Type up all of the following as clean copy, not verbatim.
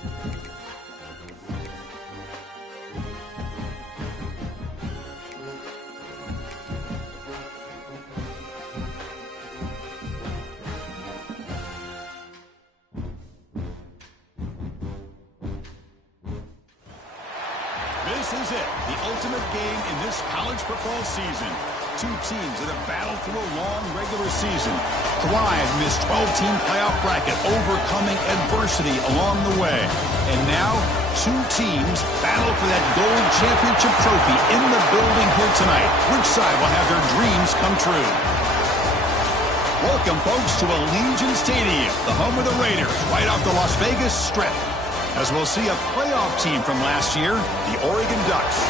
This is it, the ultimate game in this college football season. Two teams that have battled through a long regular season, thrived in this 12-team playoff bracket, overcoming adversity along the way. And now, two teams battle for that gold championship trophy in the building here tonight. Which side will have their dreams come true? Welcome, folks, to Allegiant Stadium, the home of the Raiders, right off the Las Vegas Strip. As we'll see a playoff team from last year, the Oregon Ducks,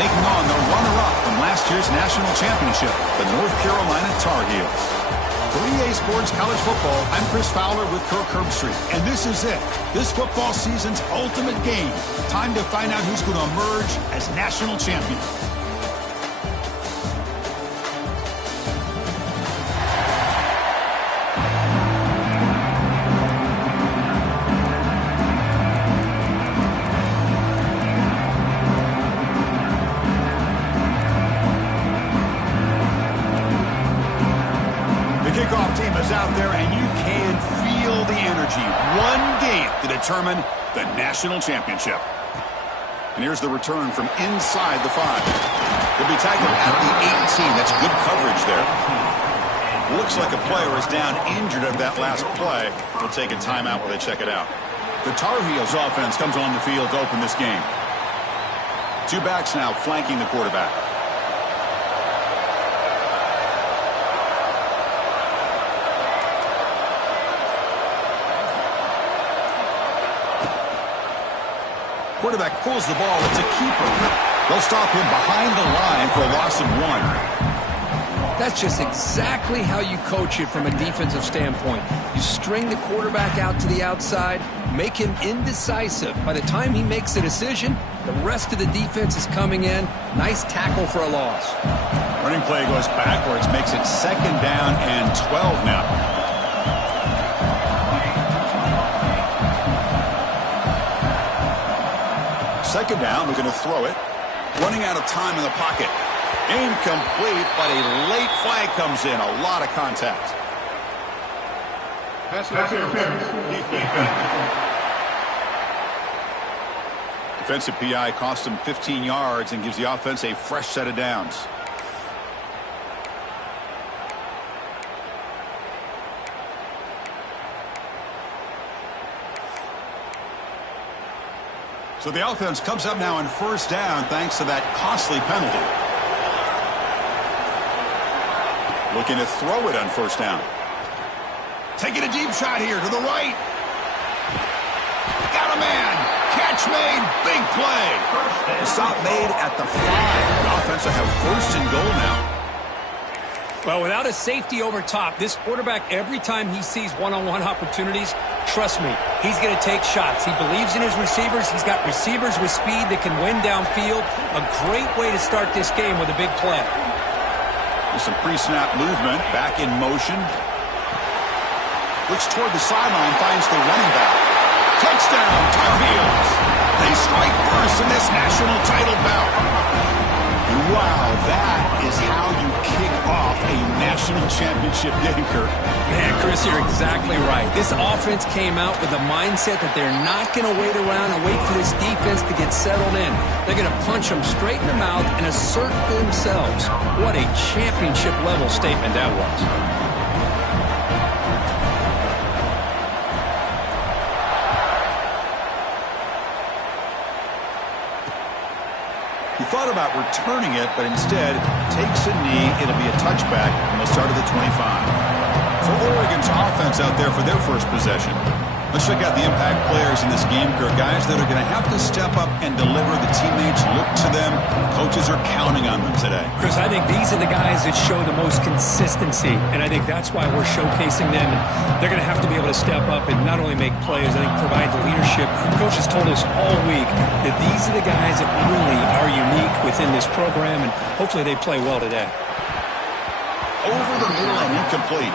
taking on the runner-up from last year's national championship, the North Carolina Tar Heels. For EA Sports College Football, I'm Chris Fowler with Kirk Herbstreit, and this is it, this football season's ultimate game. Time to find out who's going to emerge as national champion. Out there, and you can feel the energy. One game to determine the national championship. And here's the return from inside the 5. He'll be tackled at the 18. That's good coverage there. Looks like a player is down injured at that last play. We'll take a timeout while they check it out. The Tar Heels offense comes on the field to open this game. Two backs now flanking the quarterback. Quarterback pulls the ball. It's a keeper. They'll stop him behind the line for a loss of 1. That's just exactly how you coach it from a defensive standpoint. You string the quarterback out to the outside, make him indecisive. By the time he makes a decision, the rest of the defense is coming in. Nice tackle for a loss. Running play goes backwards, makes it 2nd down and 12 now. Second down, we're going to throw it. Running out of time in the pocket. Incomplete, but a late flag comes in. A lot of contact. Defensive PI cost him 15 yards and gives the offense a fresh set of downs. So the offense comes up now in 1st down thanks to that costly penalty. Looking to throw it on 1st down. Taking a deep shot here to the right. Got a man. Catch made. Big play. The stop made at the 5. The offense will have 1st and goal now. Well, without a safety over top, this quarterback, every time he sees one-on-one opportunities, trust me, he's going to take shots. He believes in his receivers. He's got receivers with speed that can win downfield. A great way to start this game with a big play. There's some pre-snap movement. Back in motion. Looks toward the sideline. Finds the running back. Touchdown, Tar Heels. They strike first in this national title bout. And wow, that is how you kick off a national championship game, Kirk. Man, Chris, you're exactly right. This offense came out with the mindset that they're not going to wait around and wait for this defense to get settled in. They're going to punch them straight in the mouth and assert themselves. What a championship-level statement that was. He thought about returning it, but instead takes a knee. It'll be a touchback, and they'll start at the 25. For Oregon's offense out there for their first possession. Let's check out the impact players in this game, Kirk. Guys that are going to have to step up and deliver. The teammates look to them. Coaches are counting on them today. Chris, I think these are the guys that show the most consistency, and I think that's why we're showcasing them. They're going to have to be able to step up and not only make plays, I think provide the leadership. Coach has told us all week that these are the guys that really are unique within this program, and hopefully they play well today. over the middle and incomplete.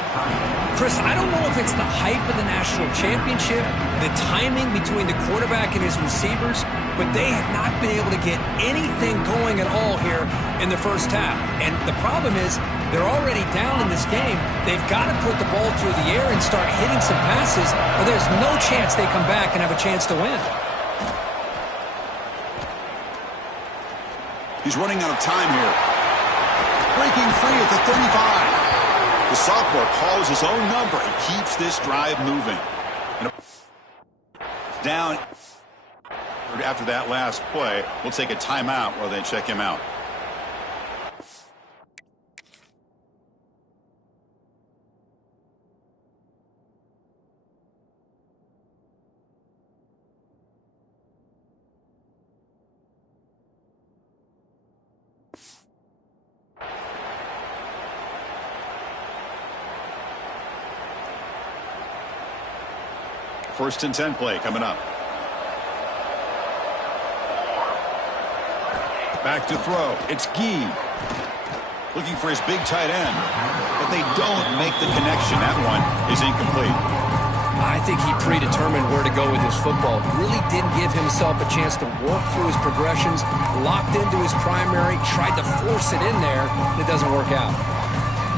Chris, I don't know if it's the hype of the national championship, the timing between the quarterback and his receivers, but they have not been able to get anything going at all here in the first half. And the problem is they're already down in this game. They've got to put the ball through the air and start hitting some passes, or there's no chance they come back and have a chance to win. He's running out of time here. Breaking free at the 35. The sophomore calls his own number and keeps this drive moving. Down after that last play, we'll take a timeout while they check him out. First and 10 play coming up. Back to throw. It's Gee. Looking for his big tight end. But they don't make the connection. That one is incomplete. I think he predetermined where to go with his football. Really didn't give himself a chance to work through his progressions. Locked into his primary. Tried to force it in there. And it doesn't work out.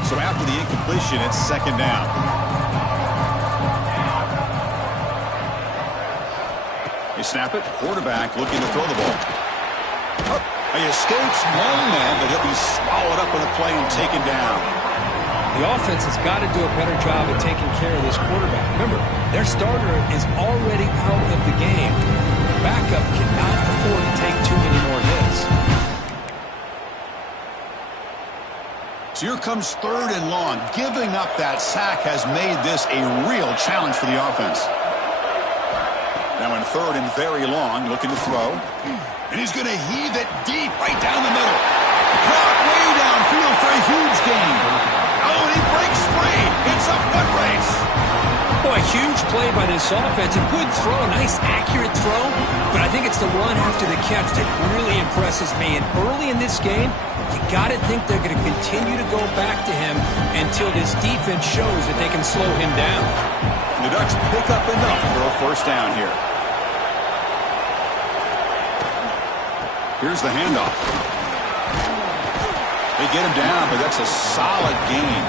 So after the incompletion, it's second down. They snap it. Quarterback looking to throw the ball. He escapes one man, but he'll be swallowed up on the play and taken down. The offense has got to do a better job of taking care of this quarterback. Remember, their starter is already out of the game. The backup cannot afford to take too many more hits. So here comes third and long. Giving up that sack has made this a real challenge for the offense. Now in third and very long, looking to throw. And he's going to heave it deep right down the middle. Caught way downfield for a huge gain. Oh, and he breaks free. It's a foot race. Boy, a huge play by this offense. A good throw, a nice accurate throw. But I think it's the run after the catch that really impresses me. And early in this game, you got to think they're going to continue to go back to him until this defense shows that they can slow him down. The Ducks pick up enough for a first down here. Here's the handoff. They get him down, but that's a solid gain.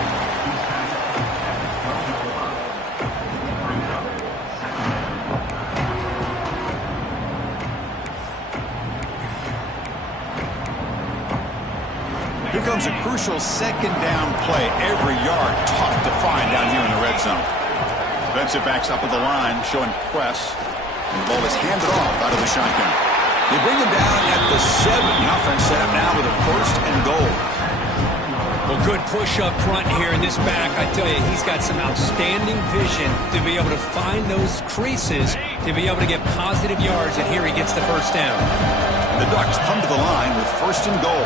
Here comes a crucial second down play. Every yard tough to find down here in the red zone. Defensive backs up at the line, showing press. And the ball is handed off out of the shotgun. They bring him down at the 7. The offense set up now with a first and goal. Well, good push up front here in this back. I tell you, he's got some outstanding vision to be able to find those creases, to be able to get positive yards, and here he gets the first down. The Ducks come to the line with first and goal.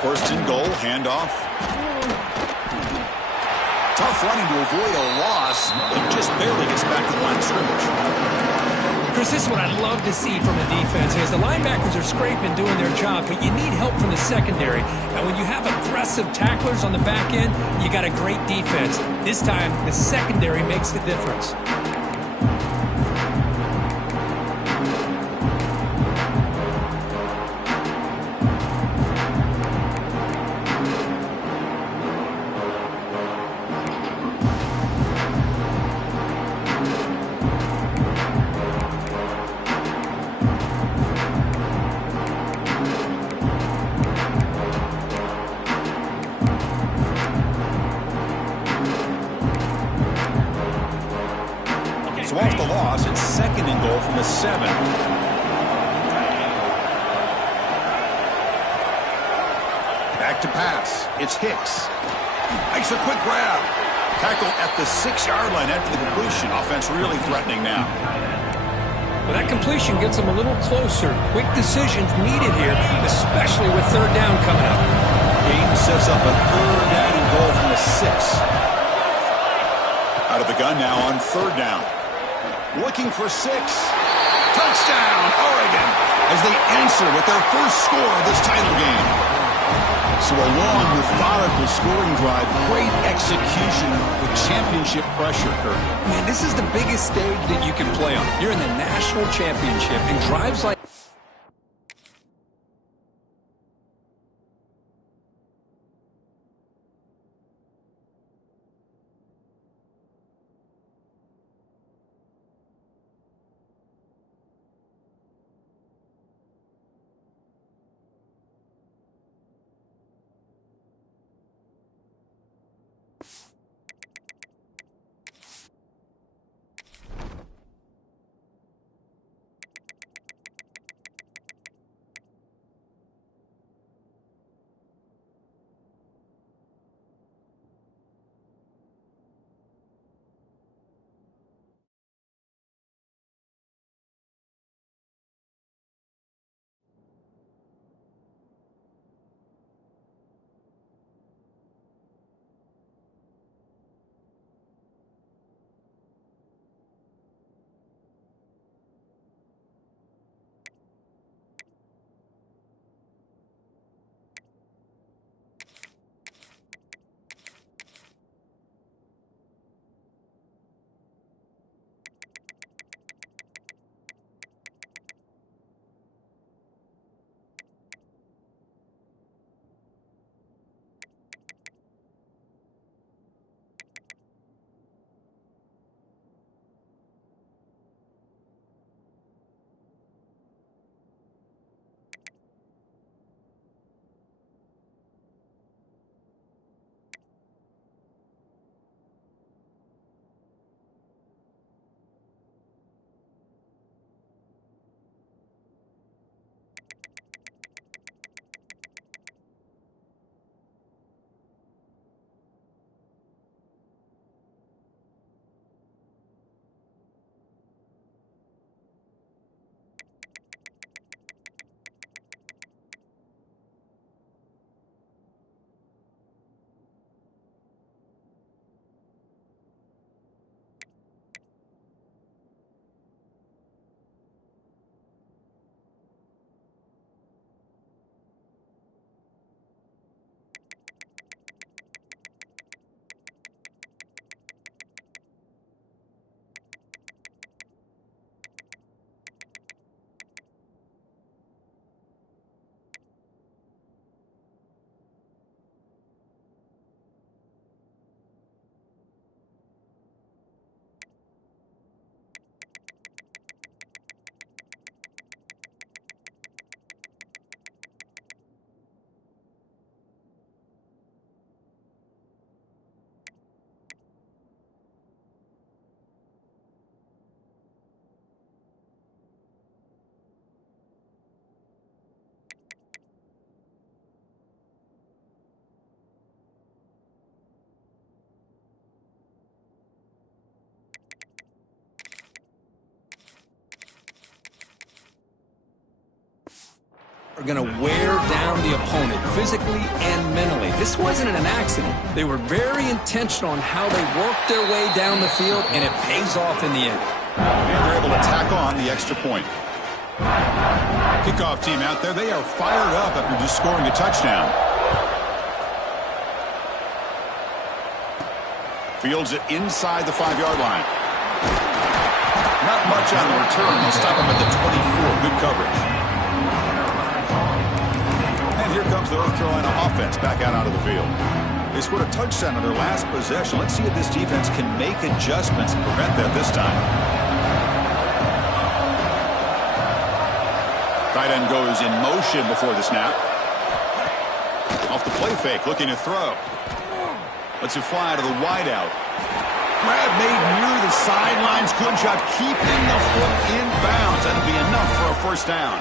First and goal, handoff. Tough running to avoid a loss, but just barely gets back to the line of scrimmage. Chris, this is what I'd love to see from the defense. As the linebackers are scraping, doing their job, but you need help from the secondary. And when you have aggressive tacklers on the back end, you got a great defense. This time, the secondary makes the difference. So off the loss, it's second and goal from the 7. Back to pass. It's Hicks. Makes a quick grab. Tackle at the 6-yard line after the completion. Offense really threatening now. Well, that completion gets them a little closer. Quick decisions needed here, especially with third down coming up. Game sets up a third down and goal from the 6. Out of the gun now on third down. Looking for 6. Touchdown, Oregon, as they answer with their first score of this title game. So a long, methodical scoring drive, great execution with championship pressure, Kurt. Man, this is the biggest stage that you can play on. You're in the national championship, and drives like... are going to wear down the opponent physically and mentally. This wasn't an accident. They were very intentional on how they worked their way down the field, and it pays off in the end. And they're able to tack on the extra point. Kickoff team out there, they are fired up after just scoring a touchdown. Fields it inside the 5-yard line. Not much on the return. They'll stop him at the 24. Good coverage. And here comes the North Carolina offense back out onto the field. They scored a touchdown on their last possession. Let's see if this defense can make adjustments and prevent that this time. Tight end goes in motion before the snap. Off the play fake, looking to throw. Lets it fly to the wideout. Grab made near the sidelines. Good job keeping the foot in bounds. That'll be enough for a first down.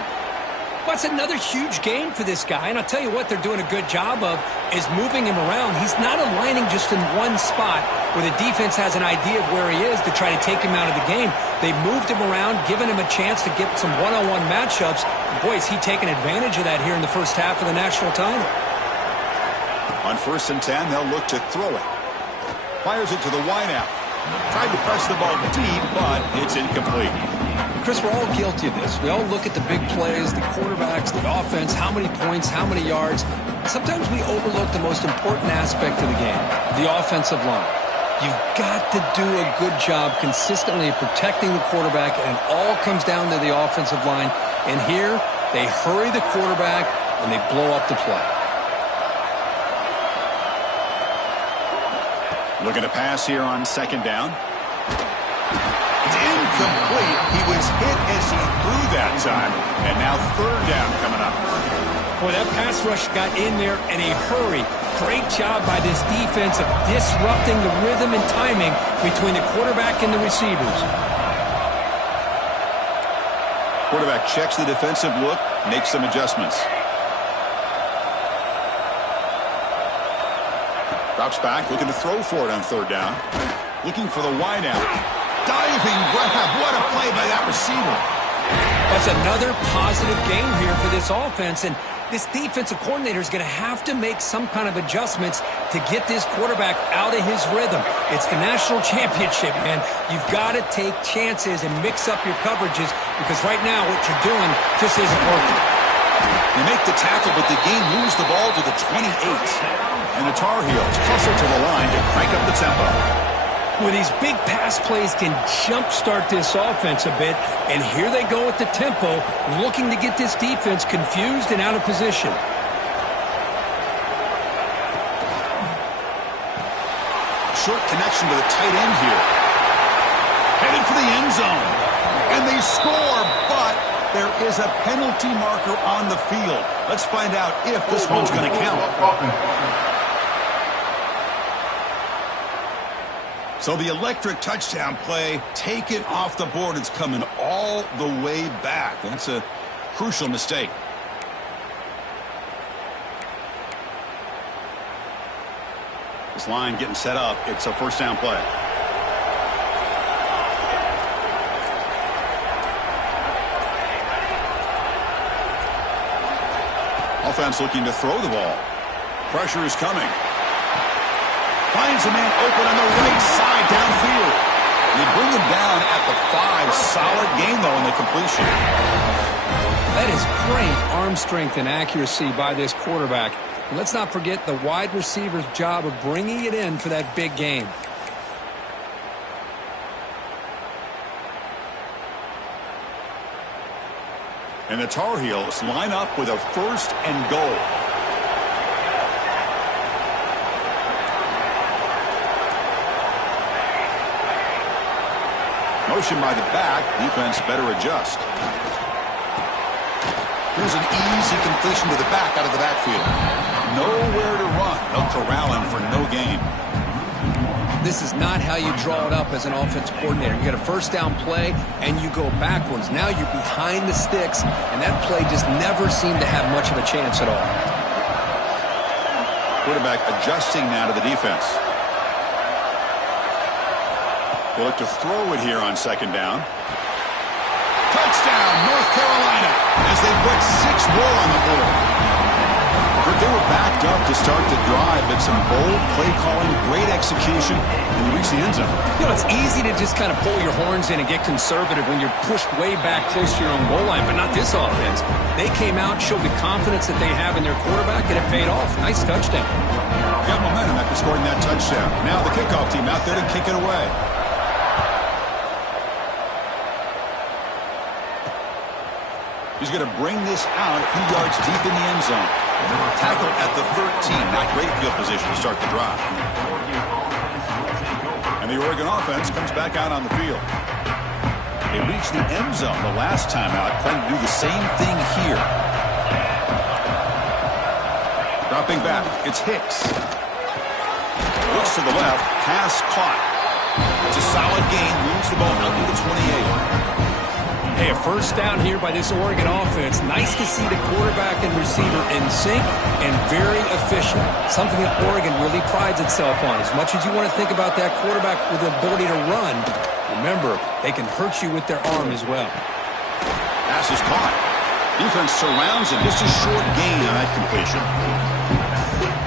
Well, it's another huge game for this guy, and I'll tell you what they're doing a good job of is moving him around. He's not aligning just in one spot where the defense has an idea of where he is to try to take him out of the game. They moved him around, giving him a chance to get some one-on-one matchups. Boy, is he taking advantage of that here in the first half of the national title. On 1st and 10, they'll look to throw it. Fires it to the wideout. Tried to press the ball deep, but it's incomplete. Chris, we're all guilty of this. We all look at the big plays, the quarterbacks, the offense, how many points, how many yards. Sometimes we overlook the most important aspect of the game, the offensive line. You've got to do a good job consistently of protecting the quarterback, and it all comes down to the offensive line. And here, they hurry the quarterback, and they blow up the play. Looking to pass here on second down. It's incomplete. He was hit as he threw that time. And now third down coming up. Boy, that pass rush got in there in a hurry. Great job by this defense of disrupting the rhythm and timing between the quarterback and the receivers. Quarterback checks the defensive look, makes some adjustments. Drops back, looking to throw for it on third down. Looking for the wide out. Diving grab. What a play by that receiver. That's another positive game here for this offense, and this defensive coordinator is going to have to make some kind of adjustments to get this quarterback out of his rhythm. It's the national championship, man. You've got to take chances and mix up your coverages because right now what you're doing just isn't working. They make the tackle, but the game moves the ball to the 28. And the Tar Heels hustle to the line to crank up the tempo. Well, these big pass plays can jumpstart this offense a bit, and here they go with the tempo, looking to get this defense confused and out of position. Short connection to the tight end here. Headed for the end zone. And they score, but there is a penalty marker on the field. Let's find out if this one's going to count. So the electric touchdown play taken off the board. It's coming all the way back. That's a crucial mistake. This line getting set up. It's a first down play. Offense looking to throw the ball. Pressure is coming. Finds a man open on the right side downfield. They bring him down at the 5. Solid game, though, in the completion. That is great arm strength and accuracy by this quarterback. And let's not forget the wide receiver's job of bringing it in for that big game. And the Tar Heels line up with a first and goal. Motion by the back. Defense better adjust. Here's an easy completion to the back out of the backfield. Nowhere to run. They'll corral him for no gain. This is not how you draw it up as an offensive coordinator. You get a first down play, and you go backwards. Now you're behind the sticks, and that play just never seemed to have much of a chance at all. Quarterback adjusting now to the defense. They look to throw it here on second down. Touchdown, North Carolina, as they put 6 more on the board. They were backed up to start the drive, but some bold play calling, great execution, and they reach the end zone. You know, it's easy to just kind of pull your horns in and get conservative when you're pushed way back close to your own goal line, but not this offense. They came out, showed the confidence that they have in their quarterback, and it paid off. Nice touchdown. Got momentum after scoring that touchdown. Now the kickoff team out there to kick it away. He's going to bring this out a few yards deep in the end zone. Tackle at the 13. Not great field position to start the drive. And the Oregon offense comes back out on the field. They reached the end zone the last time out, trying to do the same thing here. Dropping back, it's Hicks. Looks to the left, pass caught. It's a solid gain, moves the ball out to the 28. Hey, a first down here by this Oregon offense. Nice to see the quarterback and receiver in sync and very efficient. Something that Oregon really prides itself on. As much as you want to think about that quarterback with the ability to run, remember, they can hurt you with their arm as well. Pass is caught. Defense surrounds him. Just a short gain on that completion.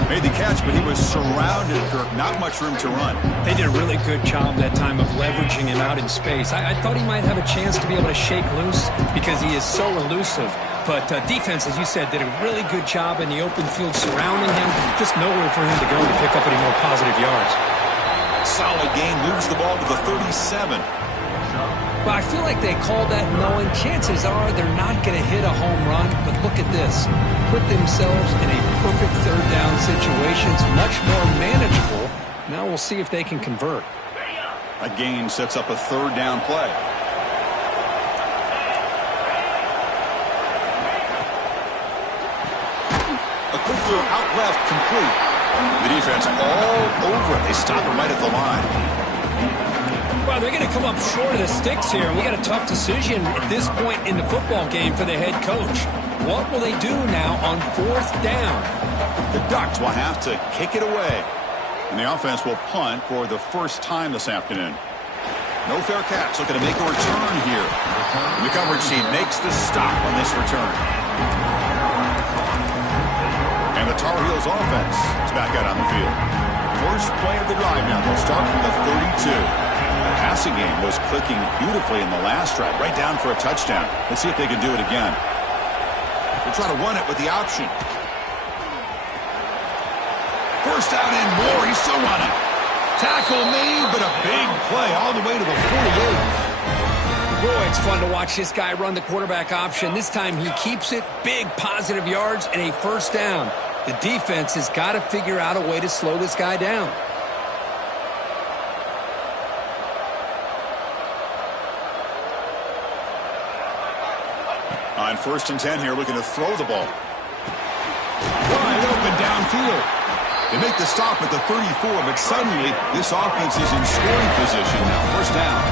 Made the catch, but he was surrounded, Kirk. Not much room to run. They did a really good job that time of leveraging him out in space. I thought he might have a chance to be able to shake loose because he is so elusive. But defense, as you said, did a really good job in the open field surrounding him. Just nowhere for him to go to pick up any more positive yards. Solid gain, moves the ball to the 37. Well, I feel like they called that knowing chances are they're not going to hit a home run. But look at this. Put themselves in a perfect third down situation. It's much more manageable. Now we'll see if they can convert. A gain sets up a third down play. A quick throw out left, complete. The defense all over it. They stop it right at the line. Well, they're going to come up short of the sticks here. We got a tough decision at this point in the football game for the head coach. What will they do now on fourth down? The Ducks will have to kick it away. And the offense will punt for the first time this afternoon. No fair catch. Looking to make a return here. The coverage team makes the stop on this return. And the Tar Heels offense is back out on the field. First play of the drive now. They'll start from the 32. The passing game was clicking beautifully in the last drive. Right down for a touchdown. Let's see if they can do it again. They'll try to run it with the option. First down and more. He's still running. Tackle made, but a big play all the way to the 48. Boy, it's fun to watch this guy run the quarterback option. This time he keeps it. Big positive yards and a first down. The defense has got to figure out a way to slow this guy down. On 1st and 10 here, looking to throw the ball. Wide open downfield. They make the stop at the 34, but suddenly this offense is in scoring position now. First down.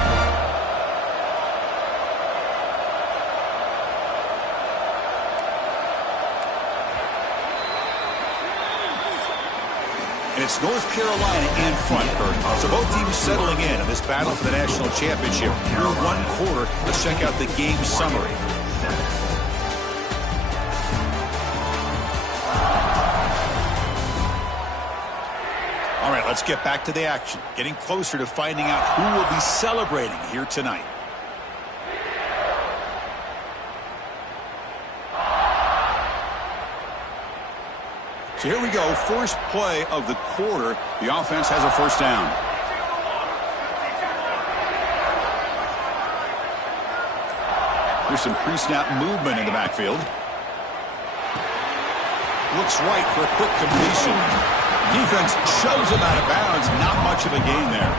And it's North Carolina in front, Kurt. So both teams settling in this battle for the national championship. Through one quarter, let's check out the game summary. All right, let's get back to the action. Getting closer to finding out who will be celebrating here tonight. So here we go. First play of the quarter. The offense has a first down. There's some pre-snap movement in the backfield. Looks right for a quick completion. Defense shoves him out of bounds. Not much of a gain there.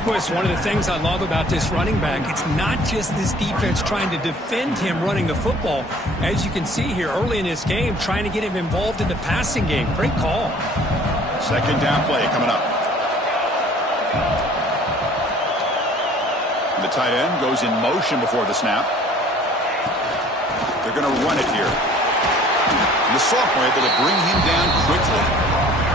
Of course, one of the things I love about this running back, it's not just this defense trying to defend him running the football. As you can see here early in this game, trying to get him involved in the passing game. Great call. Second down play coming up. The tight end goes in motion before the snap. They're going to run it here. And the sophomore able to bring him down quickly.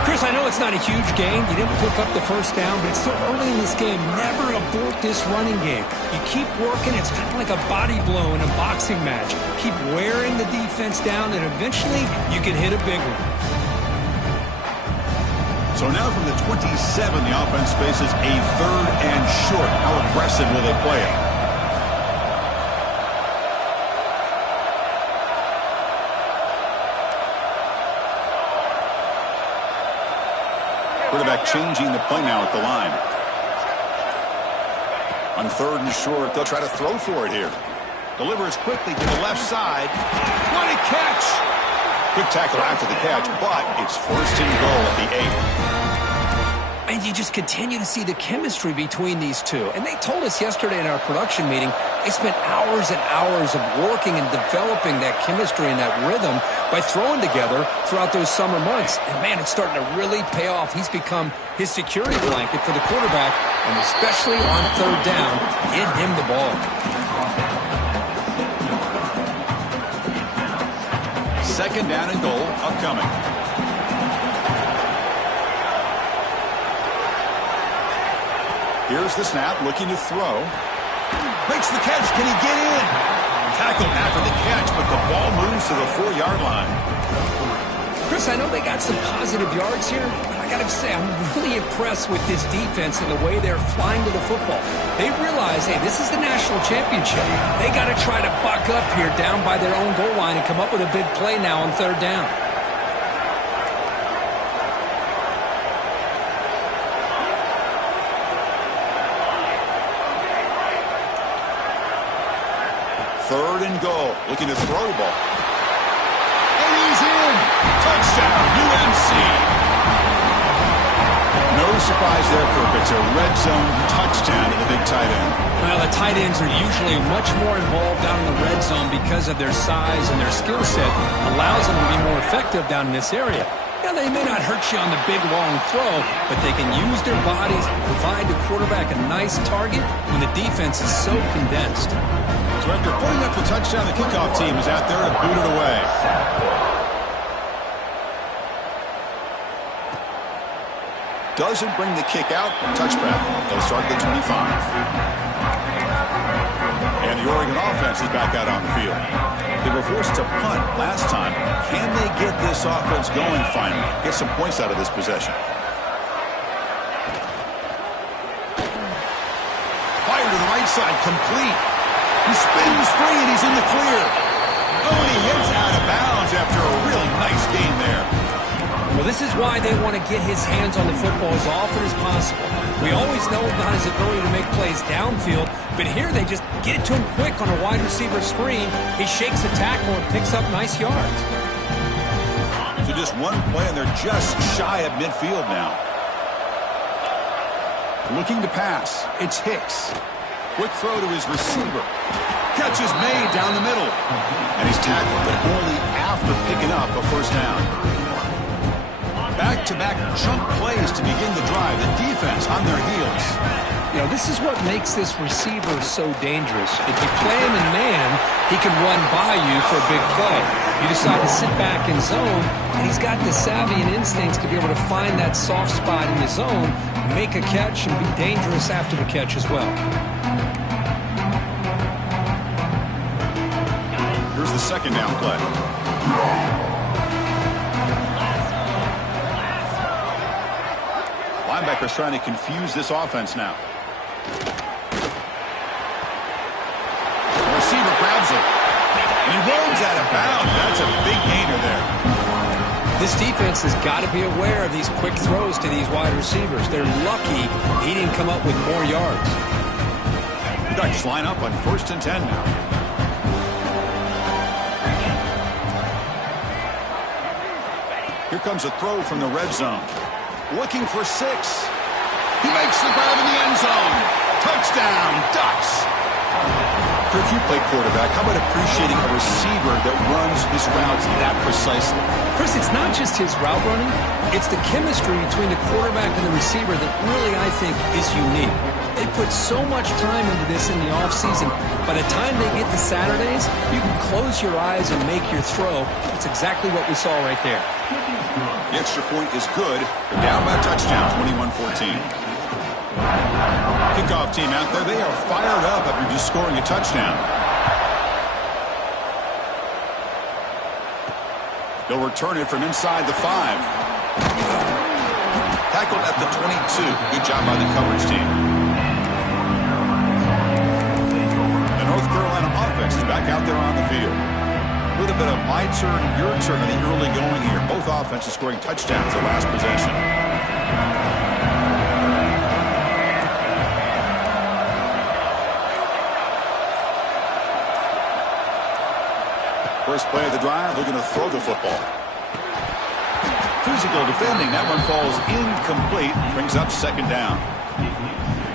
Chris, I know it's not a huge gain. You didn't pick up the first down, but it's still early in this game. Never abort this running game. You keep working. It's kind of like a body blow in a boxing match. Keep wearing the defense down, and eventually you can hit a big one. So now from the 27, the offense faces a third and short. How aggressive will they play it? Quarterback changing the play now at the line. On third and short, they'll try to throw for it here. Delivers quickly to the left side. What a catch! Quick tackle after the catch, but it's first and goal at the 8. And you just continue to see the chemistry between these two. And they told us yesterday in our production meeting, they spent hours and hours of working and developing that chemistry and that rhythm by throwing together throughout those summer months. And, man, it's starting to really pay off. He's become his security blanket for the quarterback, and especially on third down, get him the ball. Second down and goal upcoming. Here's the snap, looking to throw. Makes the catch. Can he get in? Tackled after the catch, but the ball moves to the 4-yard line. Chris, I know they got some positive yards here, but I got to say, I'm really impressed with this defense and the way they're flying to the football. They realize, hey, this is the national championship. They got to try to buck up here down by their own goal line and come up with a big play now on third down. Third and goal. Looking to throw the ball. And he's in. Touchdown, UMC. No surprise there, Kirk. It's a red zone touchdown to the big tight end. Well, the tight ends are usually much more involved down in the red zone because of their size and their skill set. Allows them to be more effective down in this area. Now, they may not hurt you on the big, long throw, but they can use their bodies to provide the quarterback a nice target when the defense is so condensed. So after putting up the touchdown, the kickoff team is out there to boot it away. Doesn't bring the kick out. Touchback. They'll start at the 25. And the Oregon offense is back out on the field. They were forced to punt last time. Can they get this offense going finally? Get some points out of this possession. Fire to the right side, complete. He spins free and he's in the clear. Oh, and he hits out of bounds after a really nice game there. Well, this is why they want to get his hands on the football as often as possible. We always know about his ability to make plays downfield, but here they just get it to him quick on a wide receiver screen. He shakes a tackle and picks up nice yards. So just one play and they're just shy of midfield now. Looking to pass. It's Hicks. Quick throw to his receiver. Catch is made down the middle. And he's tackled, but only after picking up a first down. Back-to-back chunk plays to begin the drive. The defense on their heels. You know, this is what makes this receiver so dangerous. If you play him in man, he can run by you for a big play. You decide to sit back in zone, and he's got the savvy and instincts to be able to find that soft spot in the zone, make a catch, and be dangerous after the catch as well. Here's the second down play. Linebackers trying to confuse this offense now. The receiver grabs it. And he rolls out of bounds. That's a big gainer there. This defense has got to be aware of these quick throws to these wide receivers. They're lucky he didn't come up with more yards. The Ducks line up on 1st and 10 now. Here comes a throw from the red zone. Looking for 6. He makes the grab in the end zone. Touchdown, Ducks. If you play quarterback, how about appreciating a receiver that runs his routes that precisely? Chris, it's not just his route running. It's the chemistry between the quarterback and the receiver that really, I think, is unique. They put so much time into this in the offseason. By the time they get to Saturdays, you can close your eyes and make your throw. That's exactly what we saw right there. The extra point is good. They're down by a touchdown, 21-14. Kickoff team out there. They are fired up after just scoring a touchdown. They'll return it from inside the 5. Tackled at the 22. Good job by the coverage team. The North Carolina offense is back out there on the field. A little bit of my turn, your turn in the early going here. Both offenses scoring touchdowns the last possession. First play of the drive, looking to throw the football. Physical defending. That one falls incomplete. Brings up second down.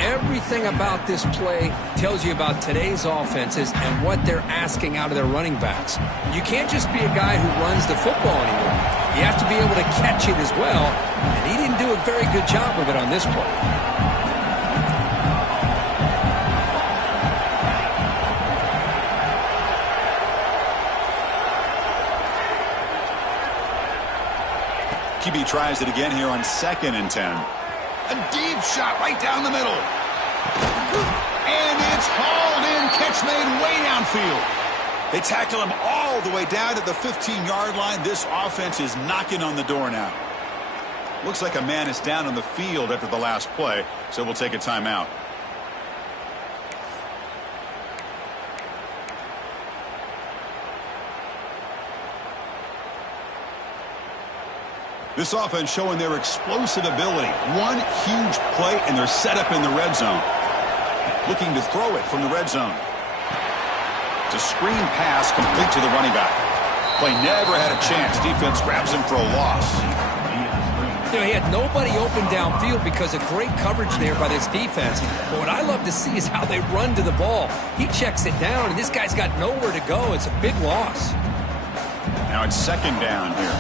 Everything about this play tells you about today's offenses and what they're asking out of their running backs. You can't just be a guy who runs the football anymore. You have to be able to catch it as well, and he didn't do a very good job of it on this play. QB tries it again here on 2nd and 10. A deep shot right down the middle. And it's hauled in. Catch made way downfield. They tackle him all the way down to the 15-yard line. This offense is knocking on the door now. Looks like a man is down on the field after the last play, so we'll take a timeout. This offense showing their explosive ability. One huge play, and they're set up in the red zone. Looking to throw it from the red zone. It's a screen pass complete to the running back. Play never had a chance. Defense grabs him for a loss. You know, he had nobody open downfield because of great coverage there by this defense. But what I love to see is how they run to the ball. He checks it down, and this guy's got nowhere to go. It's a big loss. Now it's second down here.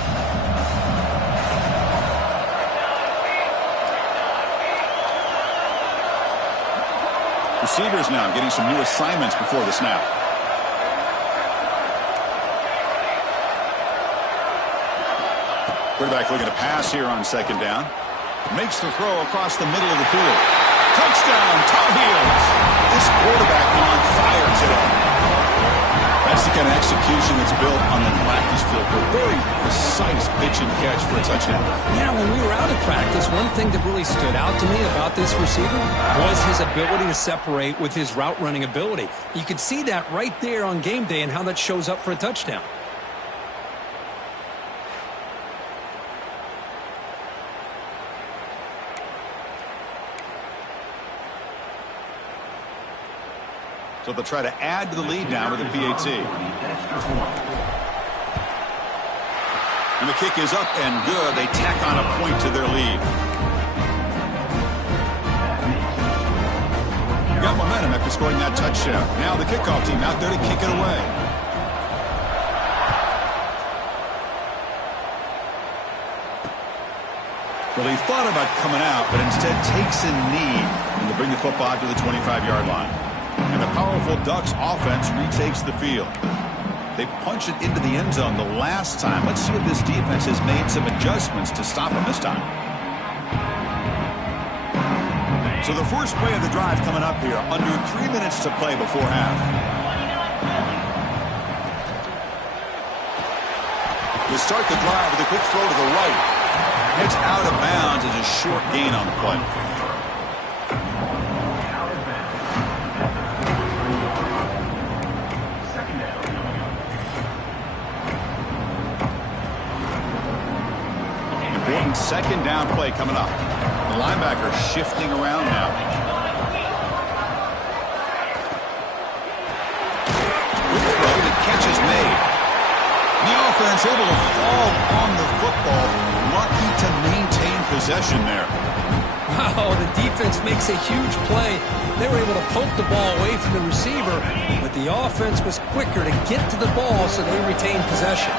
Receivers now getting some new assignments before the snap. Quarterback looking to pass here on second down. Makes the throw across the middle of the field. Touchdown, Tar Heels. This quarterback on fire today. That's the kind of execution that's built on the practice field. A very precise pitch and catch for a touchdown. Yeah, when we were out of practice, one thing that really stood out to me about this receiver was his ability to separate with his route running ability. You could see that right there on game day and how that shows up for a touchdown. So they'll try to add to the lead now with a PAT. And the kick is up and good. They tack on a point to their lead. Got momentum after scoring that touchdown. Now the kickoff team out there to kick it away. Well, he thought about coming out, but instead takes a knee and to bring the football to the 25-yard line. And the powerful Ducks offense retakes the field. They punch it into the end zone the last time. Let's see if this defense has made some adjustments to stop them this time. So the first play of the drive coming up here. Under 3 minutes to play before half. We'll start the drive with a quick throw to the right. It's out of bounds as a short gain on the play. Second down play coming up. The linebacker shifting around now. Good throw. The catch is made. The offense able to fall on the football. Lucky to maintain possession there. Wow, the defense makes a huge play. They were able to poke the ball away from the receiver, but the offense was quicker to get to the ball, so they retained possession.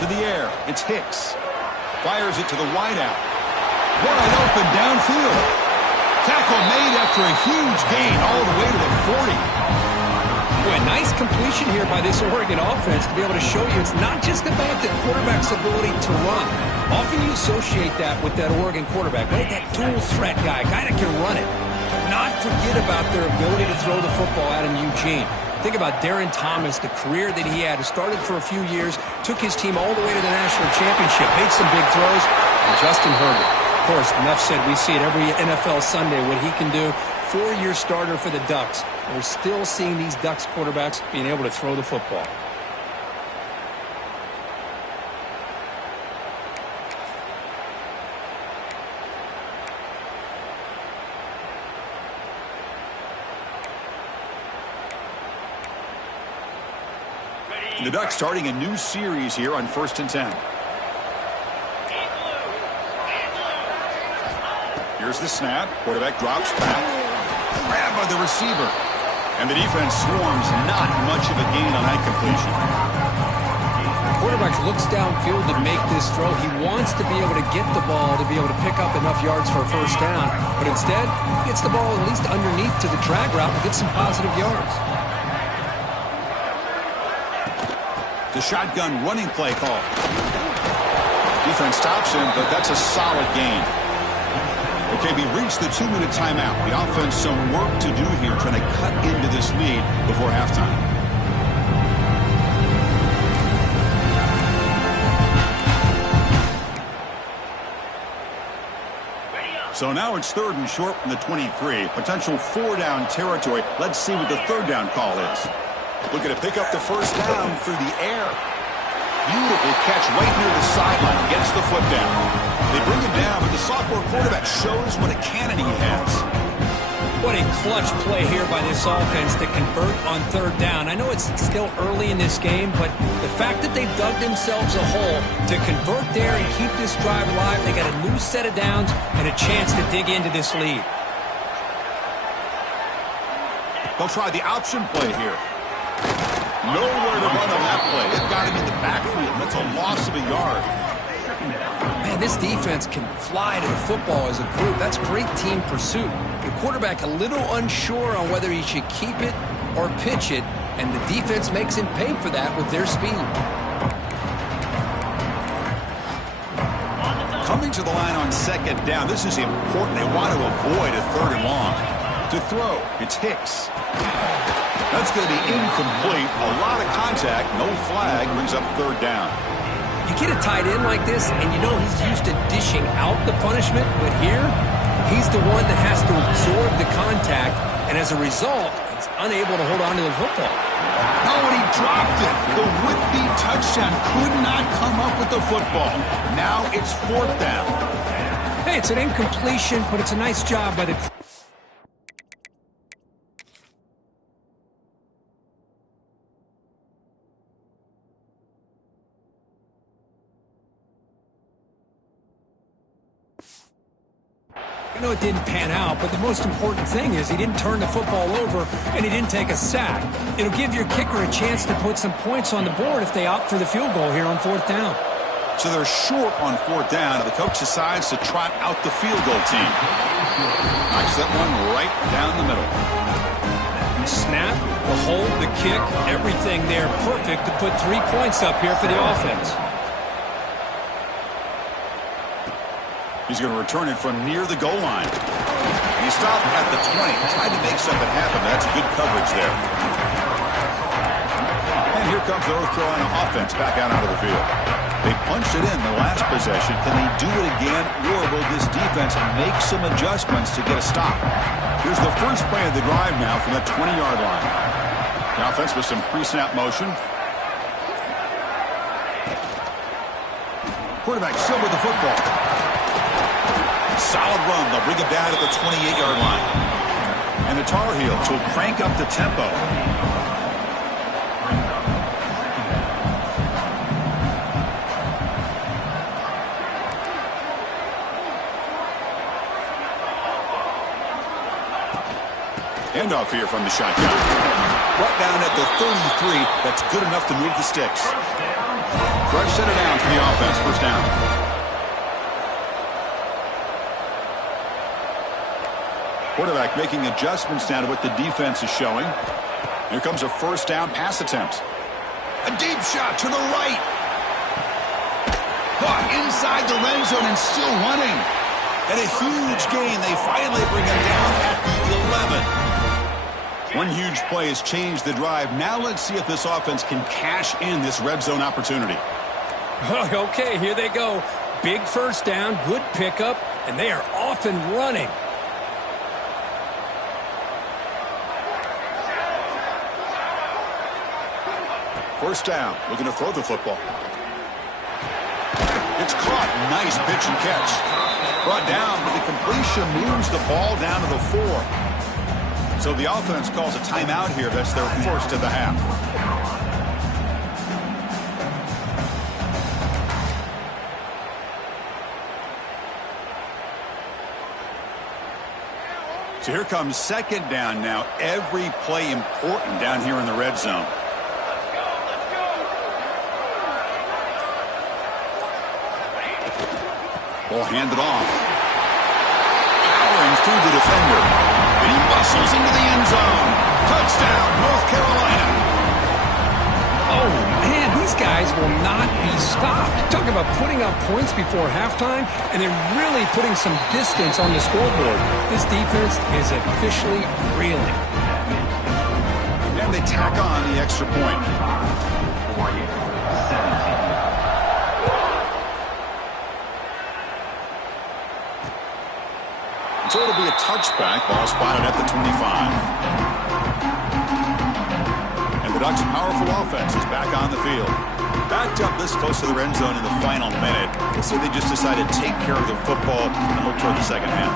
To the air. It's Hicks. Fires it to the wideout. Wide open downfield. Tackle made after a huge gain all the way to the 40. Boy, nice completion here by this Oregon offense to be able to show you it's not just about the quarterback's ability to run. Often you associate that with that Oregon quarterback, right? That dual threat guy that can run it. Not forget about their ability to throw the football out in Eugene. Think about Darren Thomas, the career that he had. He started for a few years, took his team all the way to the national championship, made some big throws, and Justin Herbert. Of course, enough said, we see it every NFL Sunday, what he can do. 4-year starter for the Ducks. We're still seeing these Ducks quarterbacks being able to throw the football. The Ducks starting a new series here on 1st and 10. Here's the snap. Quarterback drops back. Grab by the receiver. And the defense swarms. Not much of a gain on that completion. The quarterback looks downfield to make this throw. He wants to be able to get the ball to be able to pick up enough yards for a first down. But instead, he gets the ball at least underneath to the drag route and gets some positive yards. The shotgun running play call. Defense stops him, but that's a solid gain. Okay, we reached the 2-minute timeout. The offense some work to do here trying to cut into this lead before halftime. So now it's 3rd and short from the 23. Potential 4-down territory. Let's see what the 3rd down call is. Looking to pick up the 1st down through the air. Beautiful catch right near the sideline. Gets the foot down. They bring him down, but the sophomore quarterback shows what a cannon he has. What a clutch play here by this offense to convert on 3rd down. I know it's still early in this game, but the fact that they've dug themselves a hole to convert there and keep this drive alive, they got a new set of downs and a chance to dig into this lead. They'll try the option play here. Nowhere to run on that play. They've got him in the backfield. That's a loss of a yard. Man, this defense can fly to the football as a group. That's great team pursuit. The quarterback a little unsure on whether he should keep it or pitch it, and the defense makes him pay for that with their speed. Coming to the line on 2nd down. This is important. They want to avoid a 3rd and long. To throw, it's Hicks. That's going to be incomplete. A lot of contact. No flag. Brings up 3rd down. You get a tight end like this, and you know he's used to dishing out the punishment, but here, he's the one that has to absorb the contact, and as a result, he's unable to hold on to the football. Oh, and he dropped it. The would-be touchdown could not come up with the football. Now it's 4th down. Hey, it's an incompletion, but it's a nice job by the... I know it didn't pan out, but the most important thing is he didn't turn the football over and he didn't take a sack. It'll give your kicker a chance to put some points on the board if they opt for the field goal here on 4th down. So they're short on 4th down, and the coach decides to trot out the field goal team. Knocks that one right down the middle. Snap, the hold, the kick, everything there perfect to put 3 points up here for the offense. He's going to return it from near the goal line. He stopped at the 20, tried to make something happen. That's good coverage there. And here comes the North Carolina offense back out onto the field. They punched it in the last possession. Can they do it again, or will this defense make some adjustments to get a stop? Here's the first play of the drive now from the 20-yard line. The offense with some pre-snap motion. Quarterback still with the football. Solid run. They'll bring him down at the 28-yard line. And the Tar Heels will crank up the tempo. Handoff here from the shotgun. Brought down at the 33. That's good enough to move the sticks. Fresh center down for the offense. 1st down. Quarterback making adjustments now to what the defense is showing. Here comes a 1st down pass attempt. A deep shot to the right. Caught inside the red zone and still running. And a huge gain. They finally bring him down at the 11. One huge play has changed the drive. Now let's see if this offense can cash in this red zone opportunity. Okay, here they go. Big 1st down, good pickup, and they are off and running. First down, looking to throw the football. It's caught. Nice pitch and catch. Brought down, but the completion moves the ball down to the 4. So the offense calls a timeout here. That's their 1st of the half. So here comes 2nd down now. Every play important down here in the red zone. Ball handed off. Powering through the defender. And he muscles into the end zone. Touchdown, North Carolina. Oh, man, these guys will not be stopped. Talk about putting up points before halftime, and they're really putting some distance on the scoreboard. This defense is officially reeling. And they tack on the extra point. So it'll be a touchback. Ball spotted at the 25. And the Ducks' powerful offense is back on the field. Backed up this close to the end zone in the final minute. We'll see they just decided to take care of the football and look toward the second half.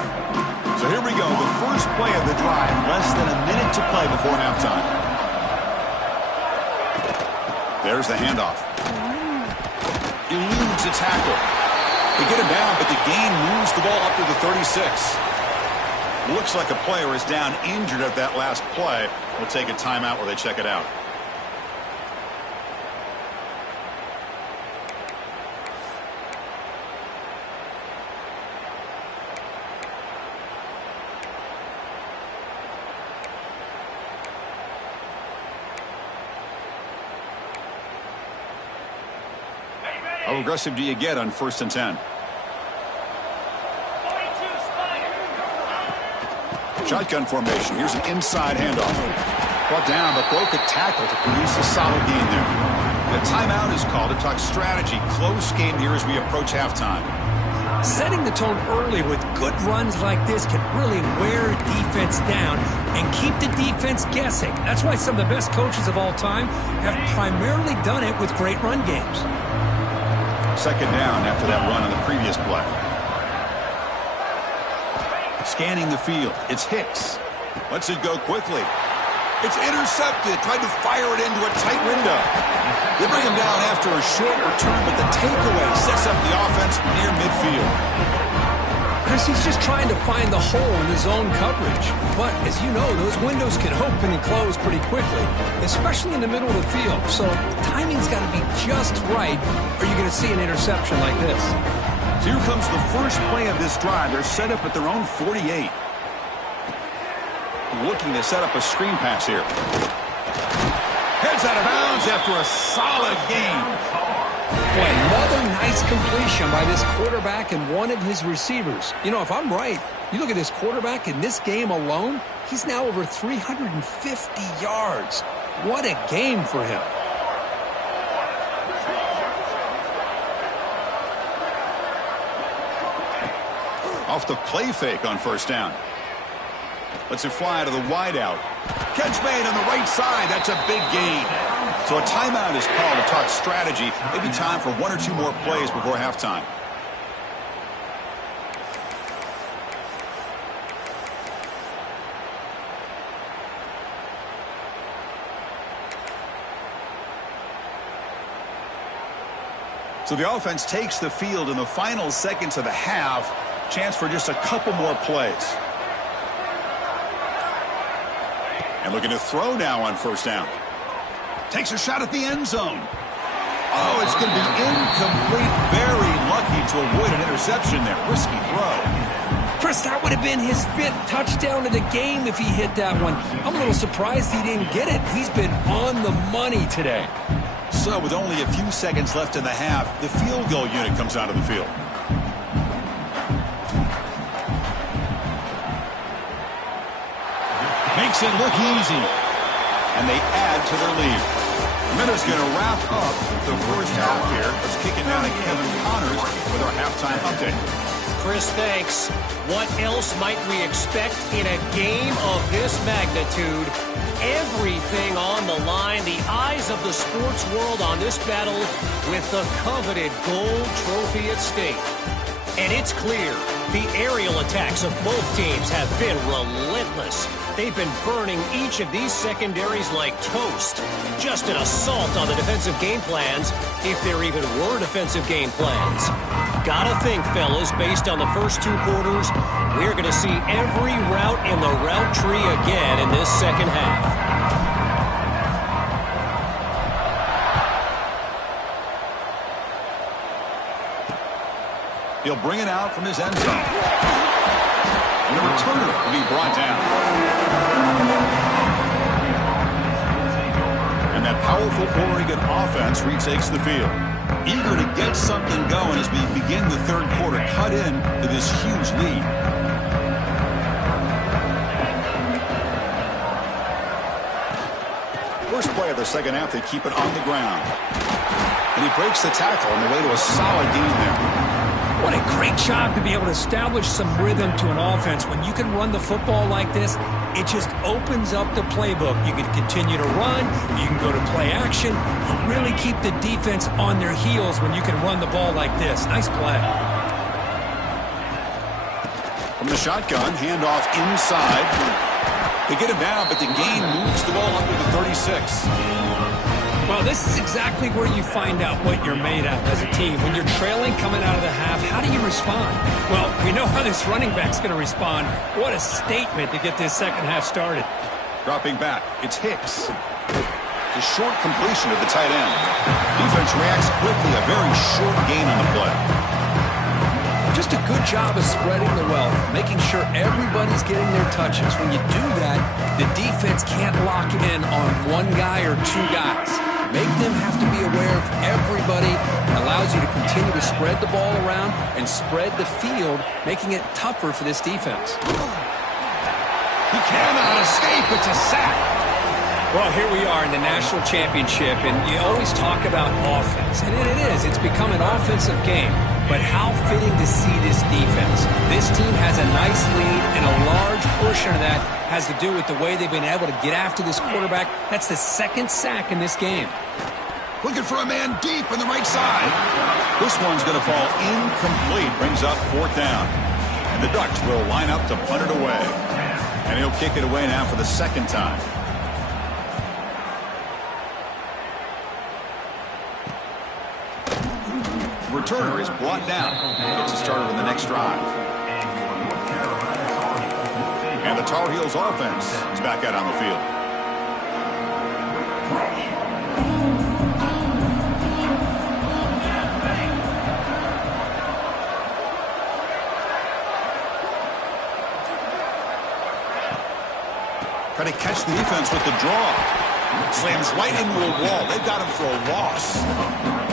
So here we go. The first play of the drive. Less than a minute to play before halftime. There's the handoff. Eludes a tackle. They get him down, but the gain moves the ball up to the 36. Looks like a player is down injured at that last play. We'll take a timeout while they check it out. How aggressive do you get on 1st and 10? Shotgun formation. Here's an inside handoff. Brought down, but broke a tackle to produce a solid gain there. The timeout is called to talk strategy. Close game here as we approach halftime. Setting the tone early with good runs like this can really wear defense down and keep the defense guessing. That's why some of the best coaches of all time have primarily done it with great run games. Second down after that run on the previous play. Scanning the field. It's Hicks. Lets it go quickly. It's intercepted. Tried to fire it into a tight window. They bring him down after a short return, but the takeaway sets up the offense near midfield. Chris, he's just trying to find the hole in his own coverage. But, as you know, those windows can open and close pretty quickly, especially in the middle of the field. So, timing's got to be just right, or you're going to see an interception like this. So here comes the first play of this drive. They're set up at their own 48. Looking to set up a screen pass here. Heads out of bounds after a solid gain. Boy, another nice completion by this quarterback and one of his receivers. You know, if I'm right, you look at this quarterback in this game alone, he's now over 350 yards. What a game for him. Off the play fake on 1st down. Lets it fly to the wideout. Catch made on the right side. That's a big gain. So a timeout is called to talk strategy. Maybe time for 1 or 2 more plays before halftime. So the offense takes the field in the final seconds of the half. Chance for just a couple more plays. And looking to throw now on 1st down. Takes a shot at the end zone. Oh, it's going to be incomplete. Very lucky to avoid an interception there. Risky throw. Chris, that would have been his 5th touchdown of the game if he hit that one. I'm a little surprised he didn't get it. He's been on the money today. So with only a few seconds left in the half, the field goal unit comes out of the field. Makes it look easy. And they add to their lead. Minutes going to wrap up the first half here. Let's kick it down to Kevin Connors with our halftime update. Chris, thanks. What else might we expect in a game of this magnitude? Everything on the line. The eyes of the sports world on this battle with the coveted gold trophy at stake. And it's clear the aerial attacks of both teams have been relentless. They've been burning each of these secondaries like toast. Just an assault on the defensive game plans, if there even were defensive game plans. Gotta think, fellas, based on the first 2 quarters, we're going to see every route in the route tree again in this second half. He'll bring it out from his end zone. And the returner will be brought down. And that powerful Oregon offense retakes the field. Eager to get something going as we begin the 3rd quarter. Cut in to this huge lead. First play of the second half, they keep it on the ground. And he breaks the tackle on the way to a solid gain there. What a great job to be able to establish some rhythm to an offense. When you can run the football like this, it just opens up the playbook. You can continue to run. You can go to play action. You really keep the defense on their heels when you can run the ball like this. Nice play. From the shotgun, handoff inside. They get him down, but the gain moves the ball up to the 36. Well, this is exactly where you find out what you're made of as a team. When you're trailing coming out of the half, how do you respond? Well, we know how this running back's going to respond. What a statement to get this second half started. Dropping back, it's Hicks. It's a short completion to the tight end. Defense reacts quickly, a very short gain on the play. Just a good job of spreading the wealth, making sure everybody's getting their touches. When you do that, the defense can't lock in on one guy or two guys. Make them have to be aware of everybody. It allows you to continue to spread the ball around and spread the field, making it tougher for this defense. He cannot escape. It's a sack. Well, here we are in the national championship, and you always talk about offense. And it is. It's become an offensive game. But how fitting to see this defense. This team has a nice lead, and a large portion of that has to do with the way they've been able to get after this quarterback. That's the second sack in this game. Looking for a man deep on the right side. This one's going to fall incomplete. Brings up fourth down. And the Ducks will line up to punt it away. And he'll kick it away now for the second time. Returner is brought down. Gets it started on the next drive. And the Tar Heels offense is back out on the field. Trying to catch the defense with the draw. Slams right into a wall. They've got him for a loss.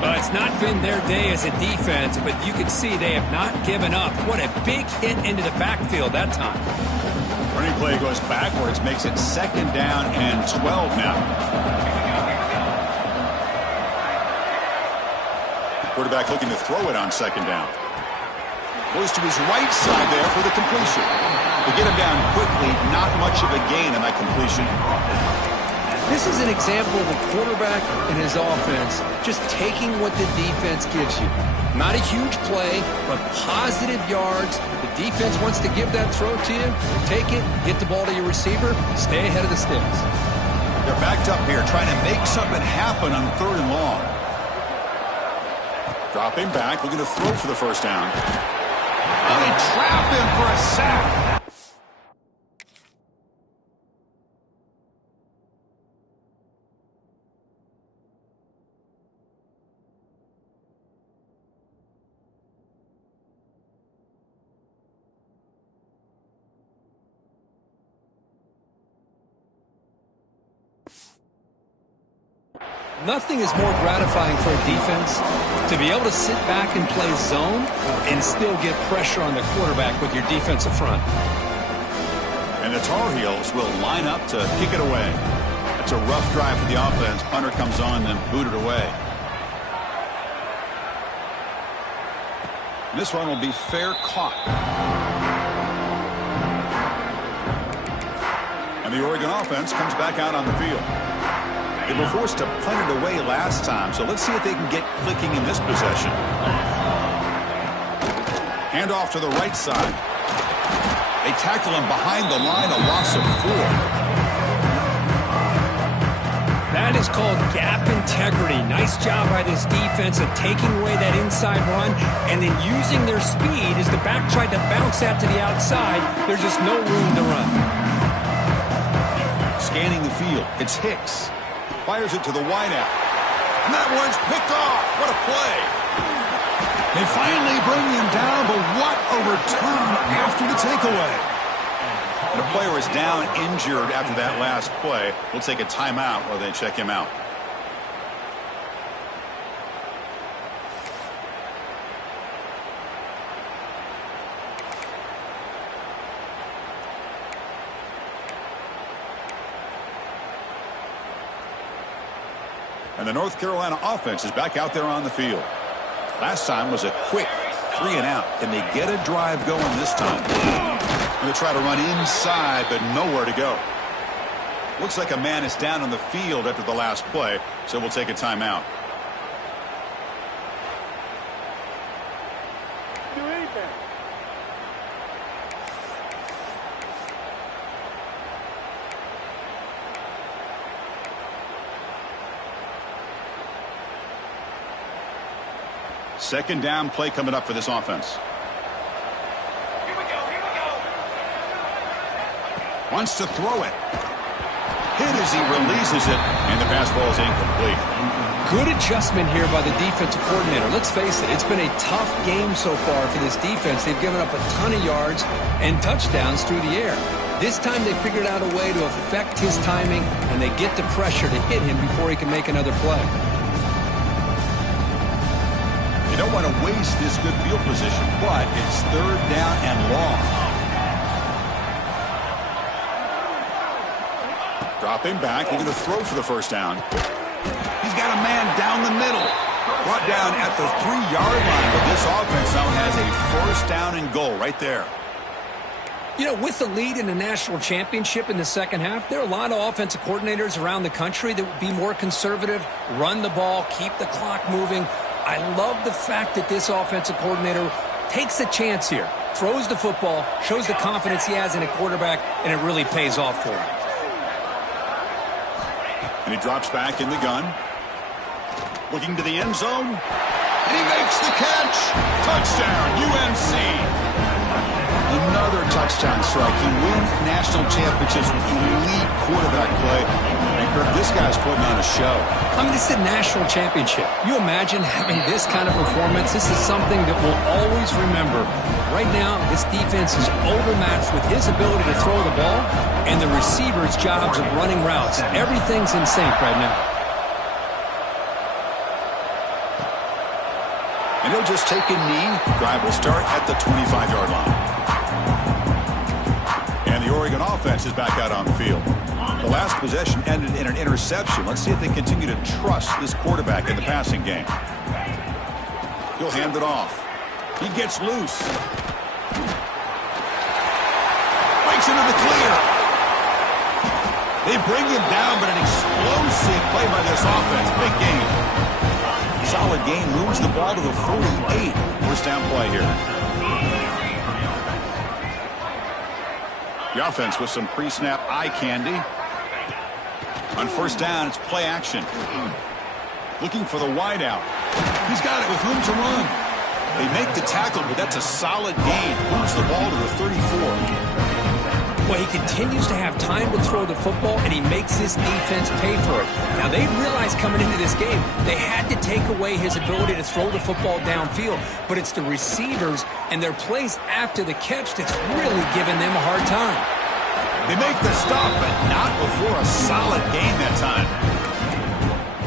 Well, it's not been their day as a defense, but you can see they have not given up. What a big hit into the backfield that time. Running play goes backwards, makes it second down and 12 now. Quarterback looking to throw it on second down. Goes to his right side there for the completion. To get him down quickly, not much of a gain on that completion. This is an example of a quarterback and his offense just taking what the defense gives you. Not a huge play, but positive yards. The defense wants to give that throw to you. Take it, get the ball to your receiver, stay ahead of the sticks. They're backed up here trying to make something happen on third and long. Dropping back, looking to throw for the first down. And they trap him for a sack. Nothing is more gratifying for a defense to be able to sit back and play zone and still get pressure on the quarterback with your defensive front. And the Tar Heels will line up to kick it away. That's a rough drive for the offense. Punter comes on and booted away. And this one will be fair caught. And the Oregon offense comes back out on the field. They were forced to punt it away last time, so let's see if they can get clicking in this possession. Handoff to the right side. They tackle him behind the line, a loss of 4. That is called gap integrity. Nice job by this defense of taking away that inside run and then using their speed as the back tried to bounce that to the outside. There's just no room to run. Scanning the field, it's Hicks. Fires it to the wideout. And that one's picked off. What a play. They finally bring him down, but what a return after the takeaway. The player is down injured after that last play. We'll take a timeout while they check him out. And the North Carolina offense is back out there on the field. Last time was a quick 3 and out. Can they get a drive going this time? Going to try to run inside, but nowhere to go. Looks like a man is down on the field after the last play, so we'll take a timeout. Second down play coming up for this offense. Here we go. Wants to throw it. Hit as he releases it, and the pass ball is incomplete. Good adjustment here by the defensive coordinator. Let's face it, it's been a tough game so far for this defense. They've given up a ton of yards and touchdowns through the air. This time they figured out a way to affect his timing, and they get the pressure to hit him before he can make another play. You don't want to waste this good field position, but it's third down and long. Dropping back, they're going to throw for the first down. He's got a man down the middle. Brought down at the 3-yard line, but this offense now has a first down and goal right there. You know, with the lead in the national championship in the second half, there are a lot of offensive coordinators around the country that would be more conservative, run the ball, keep the clock moving. I love the fact that this offensive coordinator takes a chance here, throws the football, shows the confidence he has in a quarterback, and it really pays off for him. And he drops back in the gun. Looking to the end zone. And he makes the catch. Touchdown, UNC. Another touchdown strike. He wins national championships with elite quarterback play. And Kirk, this guy's putting on a show. I mean, this is a national championship. You imagine having this kind of performance? This is something that we'll always remember. Right now, this defense is overmatched with his ability to throw the ball and the receivers' jobs of running routes. Everything's in sync right now. And he'll just take a knee. Drive will start at the 25-yard line. And the Oregon offense is back out on the field. The last possession ended in an interception. Let's see if they continue to trust this quarterback in the passing game. He'll hand it off. He gets loose. Breaks into the clear. They bring him down, but an explosive play by this offense. Big game. Solid game. Moves the ball to the 48. First down play here. The offense with some pre-snap eye candy. On first down, it's play action. Looking for the wideout. He's got it with room to run. They make the tackle, but that's a solid gain. Moves the ball to the 34. Well, he continues to have time to throw the football, and he makes this defense pay for it. Now, they realized coming into this game, they had to take away his ability to throw the football downfield, but it's the receivers and their plays after the catch that's really giving them a hard time. They make the stop, but not before a solid gain that time.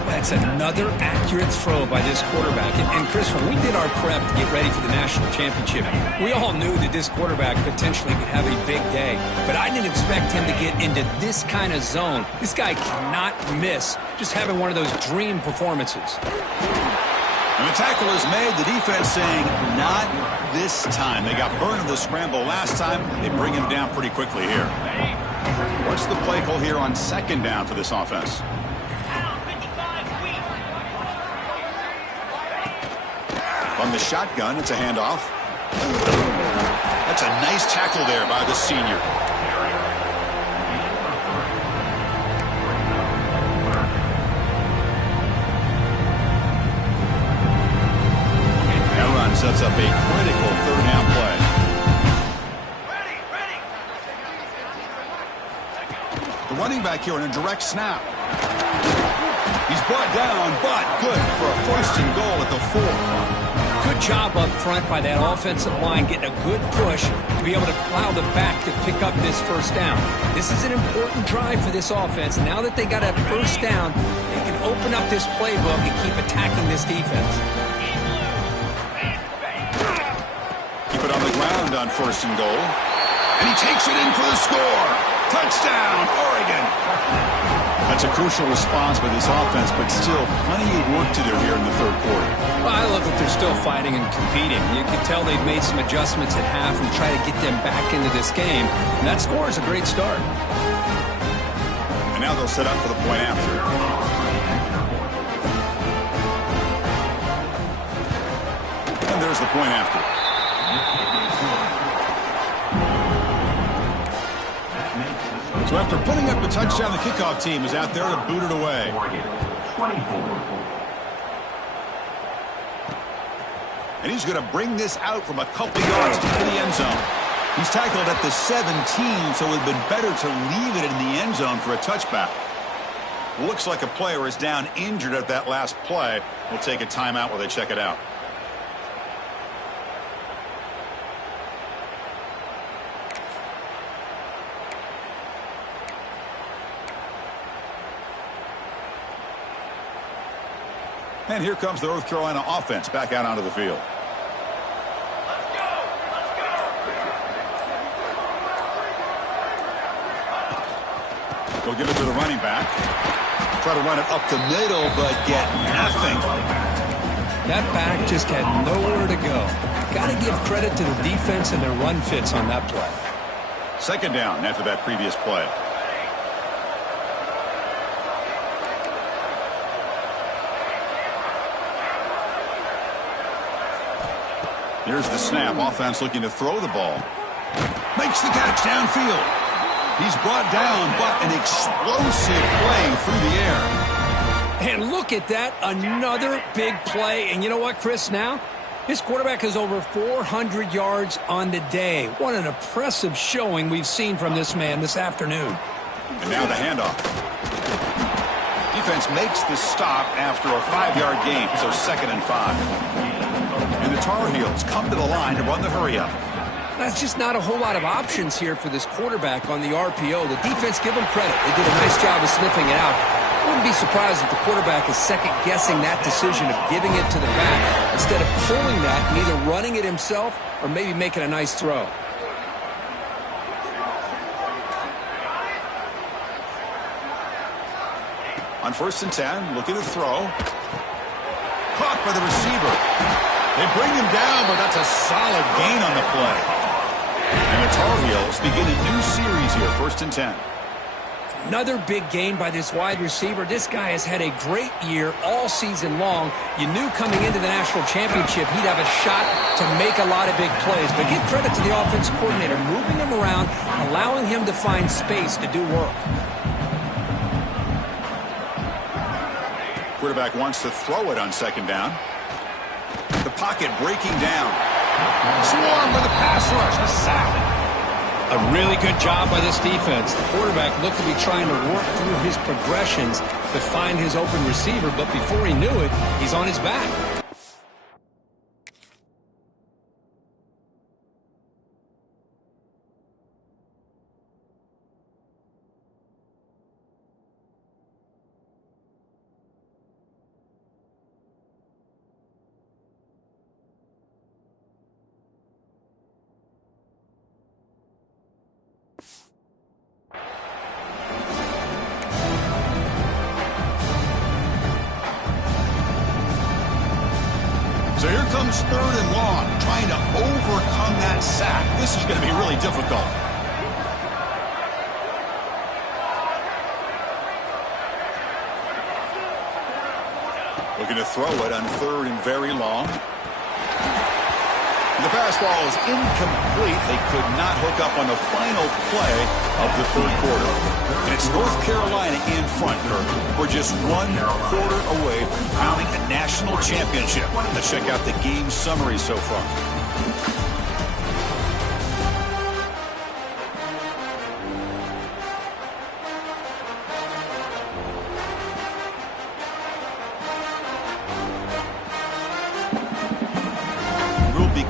That's another accurate throw by this quarterback. And Chris, when we did our prep to get ready for the national championship, we all knew that this quarterback potentially could have a big day. But I didn't expect him to get into this kind of zone. This guy cannot miss just having one of those dream performances. And the tackle is made. The defense saying, not this time. They got burned in the scramble last time. They bring him down pretty quickly here. What's the play call here on second down for this offense? On the shotgun, it's a handoff. That's a nice tackle there by the senior. That run sets up a critical third down play. The running back here in a direct snap. He's brought down, but good for a first and goal at the 4. Good job up front by that offensive line, getting a good push to be able to allow the back to pick up this first down. This is an important drive for this offense. Now that they got a first down, they can open up this playbook and keep attacking this defense. Keep it on the ground on first and goal. And he takes it in for the score. Touchdown, Oregon. A It's a crucial response by this offense, but still plenty of work to do here in the third quarter. Well, I love that they're still fighting and competing. You can tell they've made some adjustments at half and try to get them back into this game. And that score is a great start. And now they'll set up for the point after. And there's the point after. So after putting up a touchdown, the kickoff team is out there to boot it away. And he's going to bring this out from a couple yards to the end zone. He's tackled at the 17, so it would have been better to leave it in the end zone for a touchback. Looks like a player is down injured at that last play. We'll take a timeout while they check it out. And here comes the North Carolina offense back out onto the field. They'll give it to the running back. Try to run it up the middle, but get nothing. That back just had nowhere to go. Got to give credit to the defense and their run fits on that play. Second down after that previous play. Here's the snap. Offense looking to throw the ball. Makes the catch downfield. He's brought down, but an explosive play through the air. And look at that. Another big play. And you know what, Chris, now? His quarterback has over 400 yards on the day. What an impressive showing we've seen from this man this afternoon. And now the handoff. Defense makes the stop after a 5-yard gain, so 2nd and 5. And the Tar Heels come to the line to run the hurry-up. That's just not a whole lot of options here for this quarterback on the RPO. The defense, give them credit. They did a nice job of sniffing it out. Wouldn't be surprised if the quarterback is second-guessing that decision of giving it to the back instead of pulling that and either running it himself or maybe making a nice throw. On 1st and 10, looking to throw. Caught by the receiver. They bring him down, but that's a solid gain on the play. And the Tar Heels begin a new series here, 1st and 10. Another big game by this wide receiver. This guy has had a great year all season long. You knew coming into the national championship he'd have a shot to make a lot of big plays. But give credit to the offensive coordinator, moving him around, allowing him to find space to do work. Quarterback wants to throw it on 2nd down. The pocket breaking down. Swarm with a pass rush. A sack. A really good job by this defense. The quarterback looked to be trying to work through his progressions to find his open receiver, but before he knew it, he's on his back. So here comes 3rd and long, trying to overcome that sack. This is going to be really difficult. Looking to throw it on 3rd and very long. The pass ball is incomplete. They could not hook up on the final play of the 3rd quarter. And it's North Carolina in front, Kirk. We're just 1 quarter away from crowning a national championship. Let's check out the game summary so far.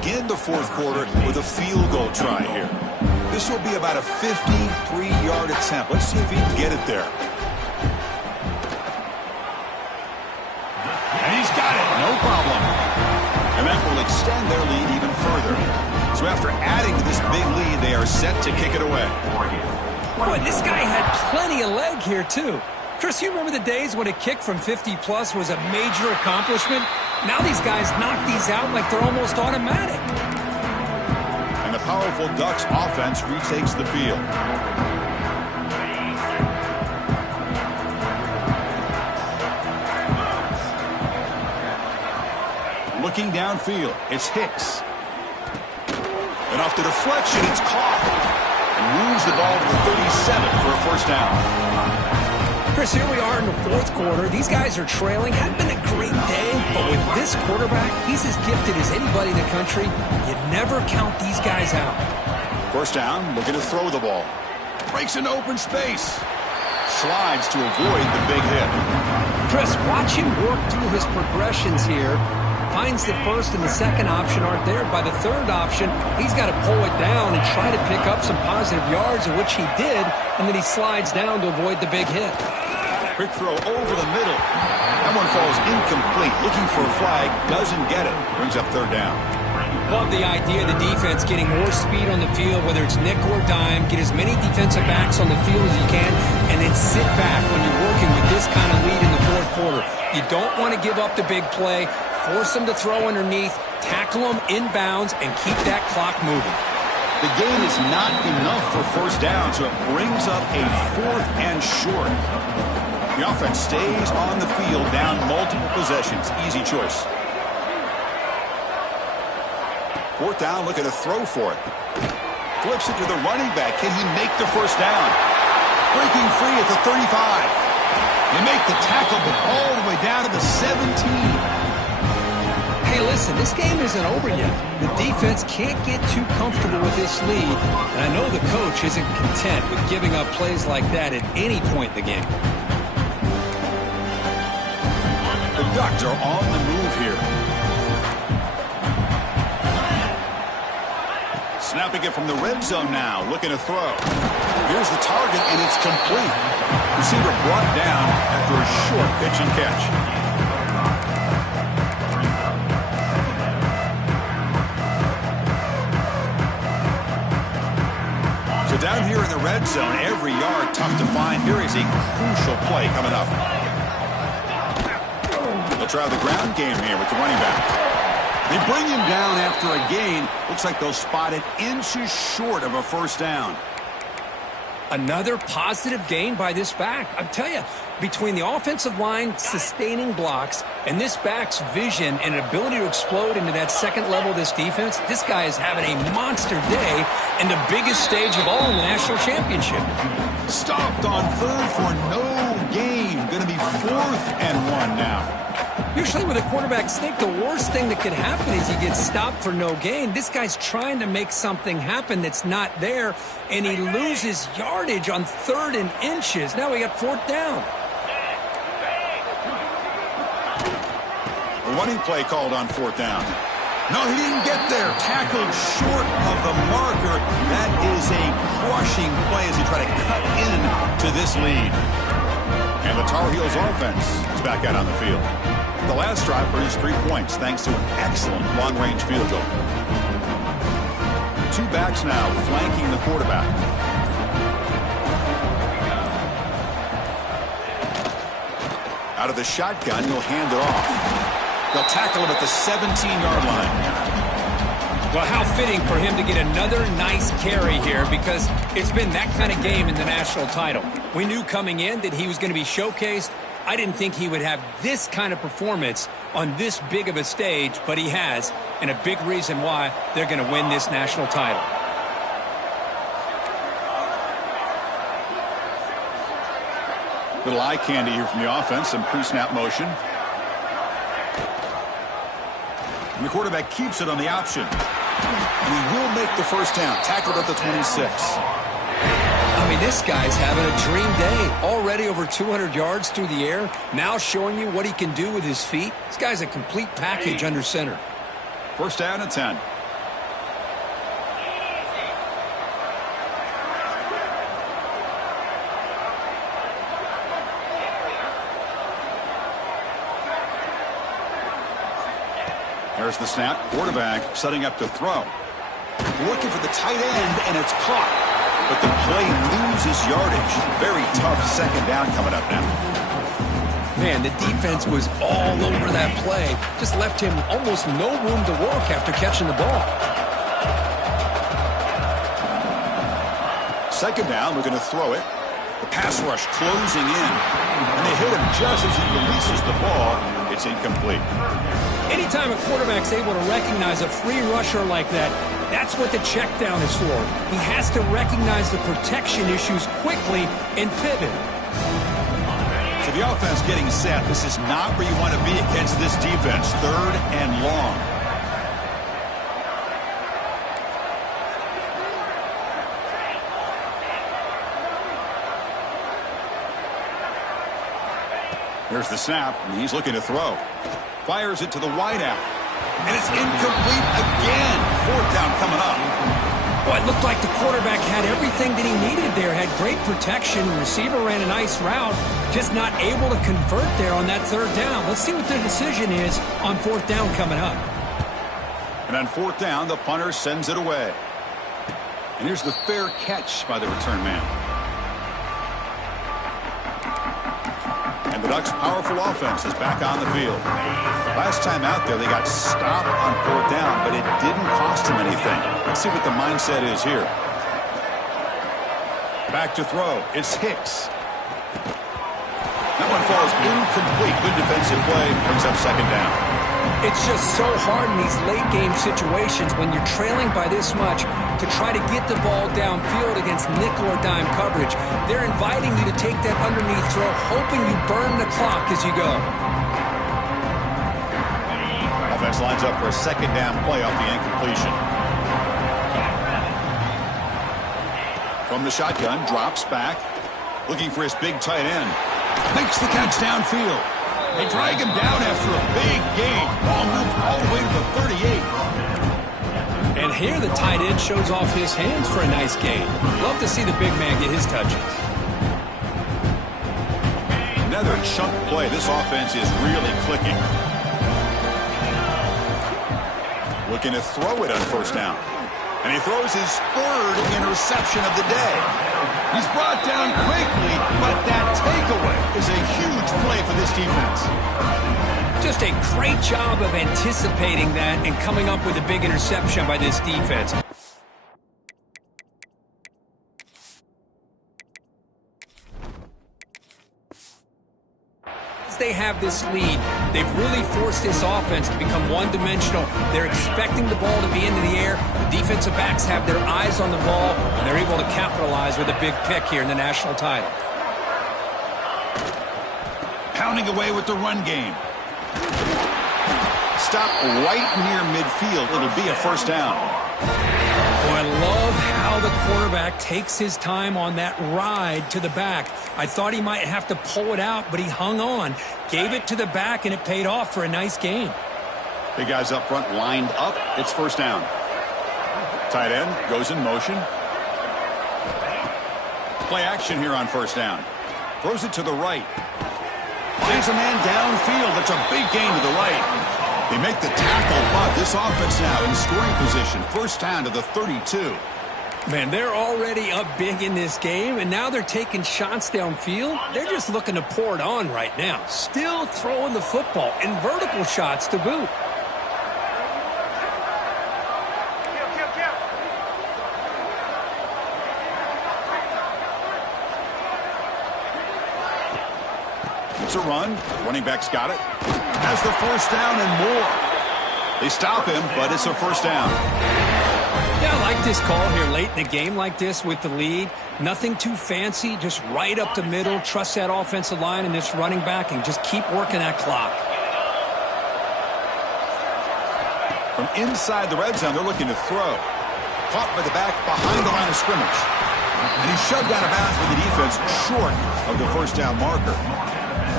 Begin the 4th quarter with a field goal try here. This will be about a 53-yard attempt. Let's see if he can get it there. And he's got it, no problem. And that will extend their lead even further. So after adding to this big lead, they are set to kick it away. Boy, this guy had plenty of leg here, too. Chris, you remember the days when a kick from 50-plus was a major accomplishment? Now these guys knock these out like they're almost automatic. And the powerful Ducks offense retakes the field. Looking downfield, it's Hicks. And off the deflection, it's caught. And moves the ball to the 37 for a first down. Chris, here we are in the fourth quarter. These guys are trailing. Hadn't been a great day, but with this quarterback, he's as gifted as anybody in the country. You never count these guys out. First down, looking to throw the ball. Breaks into open space. Slides to avoid the big hit. Chris, watch him work through his progressions here. Finds the first and the second option aren't there. By the third option, he's got to pull it down and try to pick up some positive yards, of which he did, and then he slides down to avoid the big hit. Quick throw over the middle. That one falls incomplete. Looking for a flag, doesn't get it. Brings up third down. Love the idea of the defense getting more speed on the field, whether it's nickel or dime. Get as many defensive backs on the field as you can, and then sit back when you're working with this kind of lead in the fourth quarter. You don't want to give up the big play. Force them to throw underneath, tackle them inbounds, and keep that clock moving. The gain is not enough for first down, so it brings up a fourth and short. The offense stays on the field, down multiple possessions. Easy choice. Fourth down, looking to throw for it. Flips it to the running back. Can he make the first down? Breaking free at the 35. They make the tackle, but all the way down to the 17. Hey, listen, this game isn't over yet. The defense can't get too comfortable with this lead, and I know the coach isn't content with giving up plays like that at any point in the game. The Ducks are on the move here. Snapping it from the red zone now, looking to throw. Here's the target, and it's complete. Receiver brought down after a short pitch and catch. So down here in the red zone, every yard tough to find. Here is a crucial play coming up. They'll try the ground game here with the running back. They bring him down after a gain. Looks like they'll spot it inches short of a first down. Another positive gain by this back. I tell you, between the offensive line sustaining blocks and this back's vision and ability to explode into that second level of this defense, this guy is having a monster day and the biggest stage of all in the national championship. Stopped on third for no gain. Going to be 4th and 1 now. Usually with a quarterback sneak, the worst thing that could happen is he gets stopped for no gain. This guy's trying to make something happen that's not there, and he loses yardage on 3rd and inches. Now we got 4th down. A running play called on 4th down. No, he didn't get there. Tackled short of the marker. That is a crushing play as he tried to cut in to this lead. And the Tar Heels offense is back out on the field. The last drive produced 3 points thanks to an excellent long-range field goal. 2 backs now flanking the quarterback. Out of the shotgun, he'll hand it off. They'll tackle him at the 17-yard line. Well, how fitting for him to get another nice carry here, because it's been that kind of game in the national title. We knew coming in that he was going to be showcased. I didn't think he would have this kind of performance on this big of a stage, but he has, and a big reason why they're going to win this national title. Little eye candy here from the offense, some pre-snap motion. And the quarterback keeps it on the option. And he will make the first down, tackled at the 26. I mean, this guy's having a dream day. Already over 200 yards through the air. Now showing you what he can do with his feet. This guy's a complete package under center. First down at 10. There's the snap. Quarterback setting up to throw. Looking for the tight end, and it's caught. But the play loses yardage. Very tough second down coming up now. Man, the defense was all over that play. Just left him almost no room to work after catching the ball. Second down, we're going to throw it. The pass rush closing in. And they hit him just as he releases the ball. It's incomplete. Anytime a quarterback's able to recognize a free rusher like that, that's what the check down is for. He has to recognize the protection issues quickly and pivot. So the offense getting set. This is not where you want to be against this defense. Third and long. Here's the snap, and he's looking to throw. Fires it to the wideout. And it's incomplete again. Fourth down coming up. Well, it looked like the quarterback had everything that he needed there. Had great protection. Receiver ran a nice route. Just not able to convert there on that third down. Let's see what their decision is on fourth down coming up. And on fourth down, the punter sends it away. And here's the fair catch by the return man. And the Ducks' powerful offense is back on the field. Last time out there, they got stopped on fourth down, but it didn't cost them anything. Let's see what the mindset is here. Back to throw. It's Hicks. That one falls incomplete. Good defensive play. Brings up second down. It's just so hard in these late-game situations when you're trailing by this much to try to get the ball downfield against nickel or dime coverage. They're inviting you to take that underneath throw, hoping you burn the clock as you go. Offense lines up for a second down play off the incompletion. From the shotgun, drops back, looking for his big tight end. Makes the catch downfield. They drag him down after a big gain. Ball moved all the way to the 38. And here the tight end shows off his hands for a nice gain. Love to see the big man get his touches. Another chunk play. This offense is really clicking. Looking to throw it on first down. And he throws his third interception of the day. He's brought down quickly, but that takeaway is a huge play for this defense. Just a great job of anticipating that and coming up with a big interception by this defense. As they have this lead, they've really forced this offense to become one-dimensional. They're expecting the ball to be into the air. The defensive backs have their eyes on the ball, and they're able to capitalize with a big pick here in the national title. Pounding away with the run game. Stop right near midfield. It'll be a first down. Oh, I love how the quarterback takes his time on that ride to the back. I thought he might have to pull it out, but he hung on, gave it to the back, and it paid off for a nice gain. Big guys up front lined up. It's first down. Tight end goes in motion. Play action here on first down. Throws it to the right. Finds a man downfield. That's a big gain to the right. They make the tackle, but this offense now in scoring position. First down to the 32. Man, they're already up big in this game, and now they're taking shots downfield. They're just looking to pour it on right now. Still throwing the football, and vertical shots to boot. It's a run. Running back's got it. Has the first down and more. They stop him, but it's a first down. Yeah, I like this call here late in the game like this with the lead. Nothing too fancy, just right up the middle. Trust that offensive line and this running back and just keep working that clock. From inside the red zone, they're looking to throw. Caught by the back behind the line of scrimmage. And he's shoved out of bounds with the defense short of the first down marker.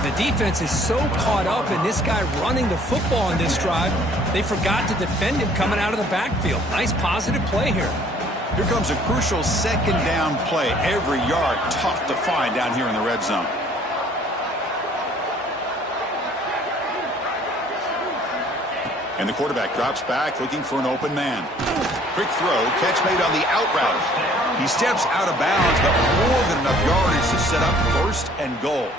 The defense is so caught up in this guy running the football in this drive, they forgot to defend him coming out of the backfield. Nice positive play here. Here comes a crucial second down play. Every yard tough to find down here in the red zone. And the quarterback drops back looking for an open man. Quick throw, catch made on the out route. He steps out of bounds, but more than enough yardage to set up first and goal.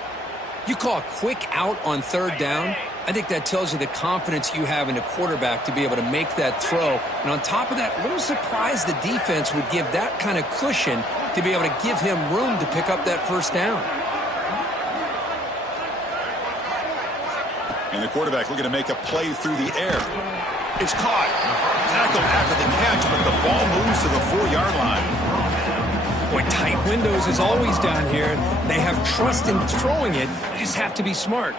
You call a quick out on third down. I think that tells you the confidence you have in the quarterback to be able to make that throw. And on top of that, a little surprised the defense would give that kind of cushion to be able to give him room to pick up that first down. And the quarterback looking to make a play through the air. It's caught. Tackled after the catch, but the ball moves to the 4-yard line. Boy, tight windows is always down here. They have trust in throwing it. They just have to be smart.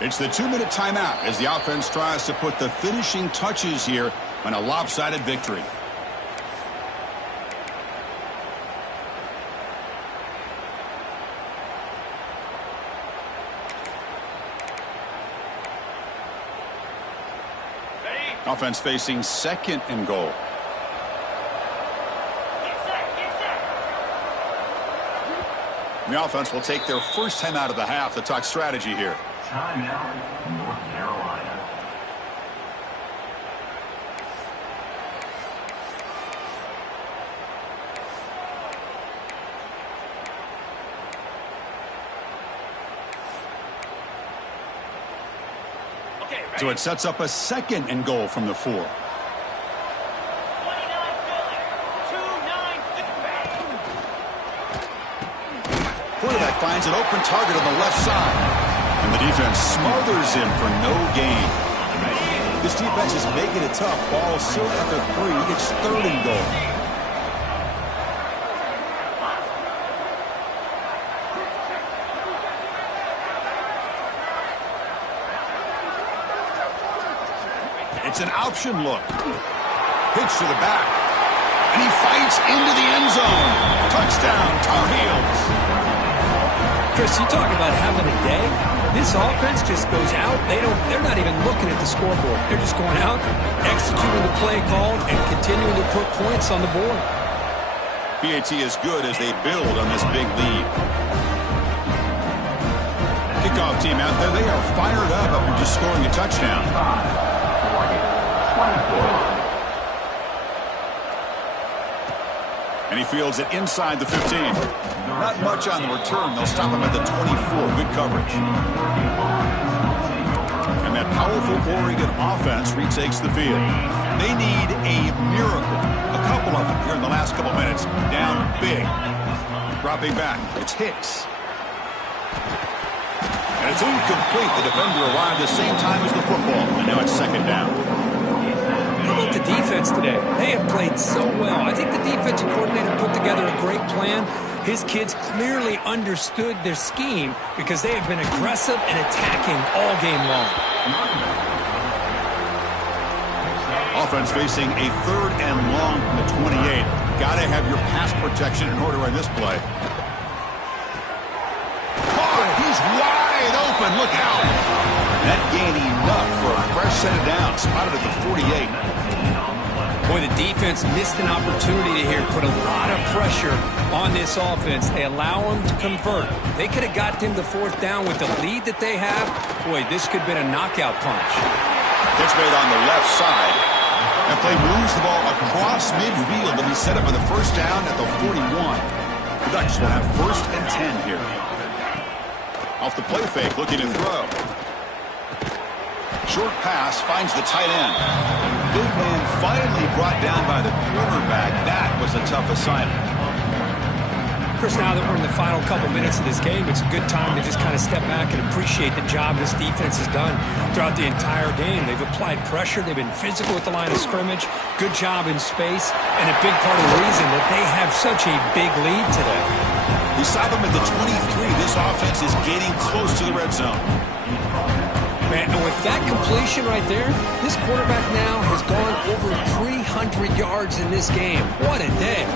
It's the 2-minute timeout as the offense tries to put the finishing touches here on a lopsided victory. Offense facing 2nd and goal. The offense will take their first time out of the half to talk strategy here. Timeout, North Carolina. So it sets up a 2nd and goal from the 4. Quarterback finds an open target on the left side. And the defense smothers him for no gain. This defense is making it tough. Ball still at the 3. It's 3rd and goal. It's an option look. Pitch to the back. And he fights into the end zone. Touchdown, Tar Heels. Chris, you talk about having a day. This offense just goes out. They're not even looking at the scoreboard. They're just going out, executing the play called, and continuing to put points on the board. PAT is good as they build on this big lead. Kickoff team out there. They are fired up after just scoring a touchdown. And he fields it inside the 15. Not much on the return. They'll stop him at the 24. Good coverage. And that powerful Oregon offense retakes the field. They need a miracle. A couple of them here in the last couple minutes. Down big. Dropping back. It's Hicks. And it's incomplete. The defender arrived the same time as the football. And now it's 2nd down. How about the defense today? They have played so well. I think the defensive coordinator put together a great plan. His kids clearly understood their scheme because they have been aggressive and attacking all game long. Offense facing a 3rd and long from the 28. Got to have your pass protection in order on this play. Caught! He's wide open. Look out! That gained enough for a fresh set of downs. Spotted at the 48. Boy, the defense missed an opportunity here, put a lot of pressure on this offense. They allow them to convert. They could have got them to 4th down with the lead that they have. Boy, this could have been a knockout punch. Pitch made on the left side. That play moves the ball across midfield, and he set up for the first down at the 41. The Ducks will have 1st and 10 here. Off the play fake, looking to throw. Short pass finds the tight end. Big man finally brought down by the quarterback. That was a tough assignment. Chris, now that we're in the final couple minutes of this game, it's a good time to just kind of step back and appreciate the job this defense has done throughout the entire game. They've applied pressure. They've been physical at the line of scrimmage. Good job in space. And a big part of the reason that they have such a big lead today. We saw them at the 23. This offense is getting close to the red zone. Man, and with that completion right there, this quarterback now has gone over 300 yards in this game. What a day.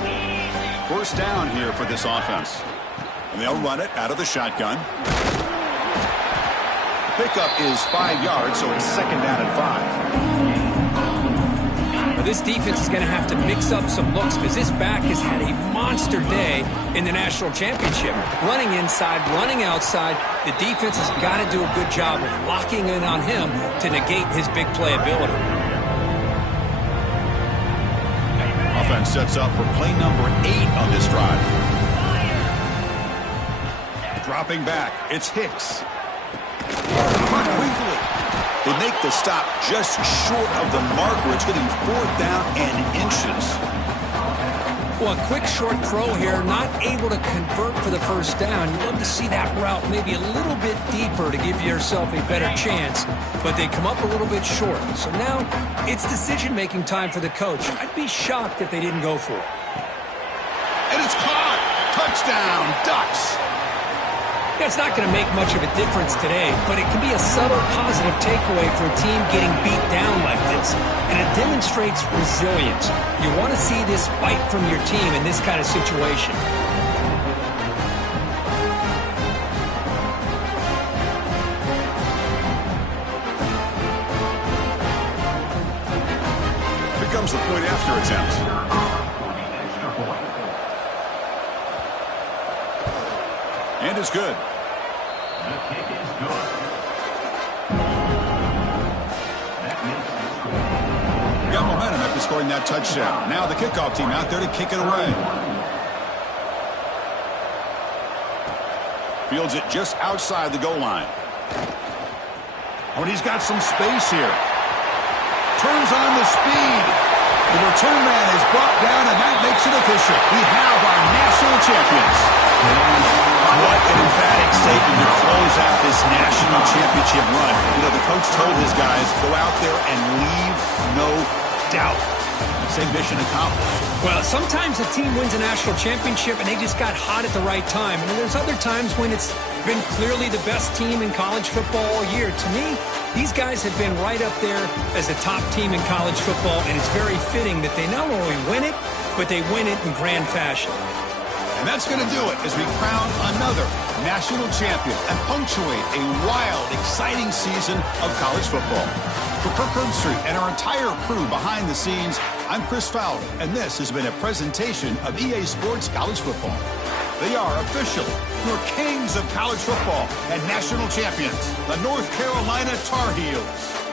1st down here for this offense. And they'll run it out of the shotgun. Pickup is 5 yards, so it's 2nd down and 5. This defense is going to have to mix up some looks because this back has had a monster day in the national championship. Running inside, running outside. The defense has got to do a good job of locking in on him to negate his big play ability. Offense sets up for play number 8 on this drive. Drop Dropping back, it's Hicks. Caught quickly. They make the stop just short of the marker. It's getting 4th down and inches. Well, a quick short throw here, not able to convert for the first down. You'd love to see that route maybe a little bit deeper to give yourself a better chance, but they come up a little bit short. So now it's decision-making time for the coach. I'd be shocked if they didn't go for it. And it's caught. Touchdown, Ducks. Yeah, it's not going to make much of a difference today, but it can be a subtle positive takeaway for a team getting beat down like this. And it demonstrates resilience. You want to see this fight from your team in this kind of situation. Here comes the point after attempt. And it's good. The kick is good. That makes the score. Got momentum after scoring that touchdown. Now the kickoff team out there to kick it away. Fields it just outside the goal line. Oh, and he's got some space here. Turns on the speed. The return man is brought down, and that makes it official. We have our national champions. What an emphatic statement to close out this national championship run. You know, the coach told his guys, go out there and leave no doubt. Say mission accomplished. Well, sometimes a team wins a national championship and they just got hot at the right time. And then there's other times when it's been clearly the best team in college football all year. To me, these guys have been right up there as the top team in college football, and it's very fitting that they not only win it, but they win it in grand fashion. And that's going to do it as we crown another national champion and punctuate a wild, exciting season of college football. For Kirk Herbstreit and our entire crew behind the scenes, I'm Chris Fowler, and this has been a presentation of EA Sports College Football. They are officially your kings of college football and national champions, the North Carolina Tar Heels.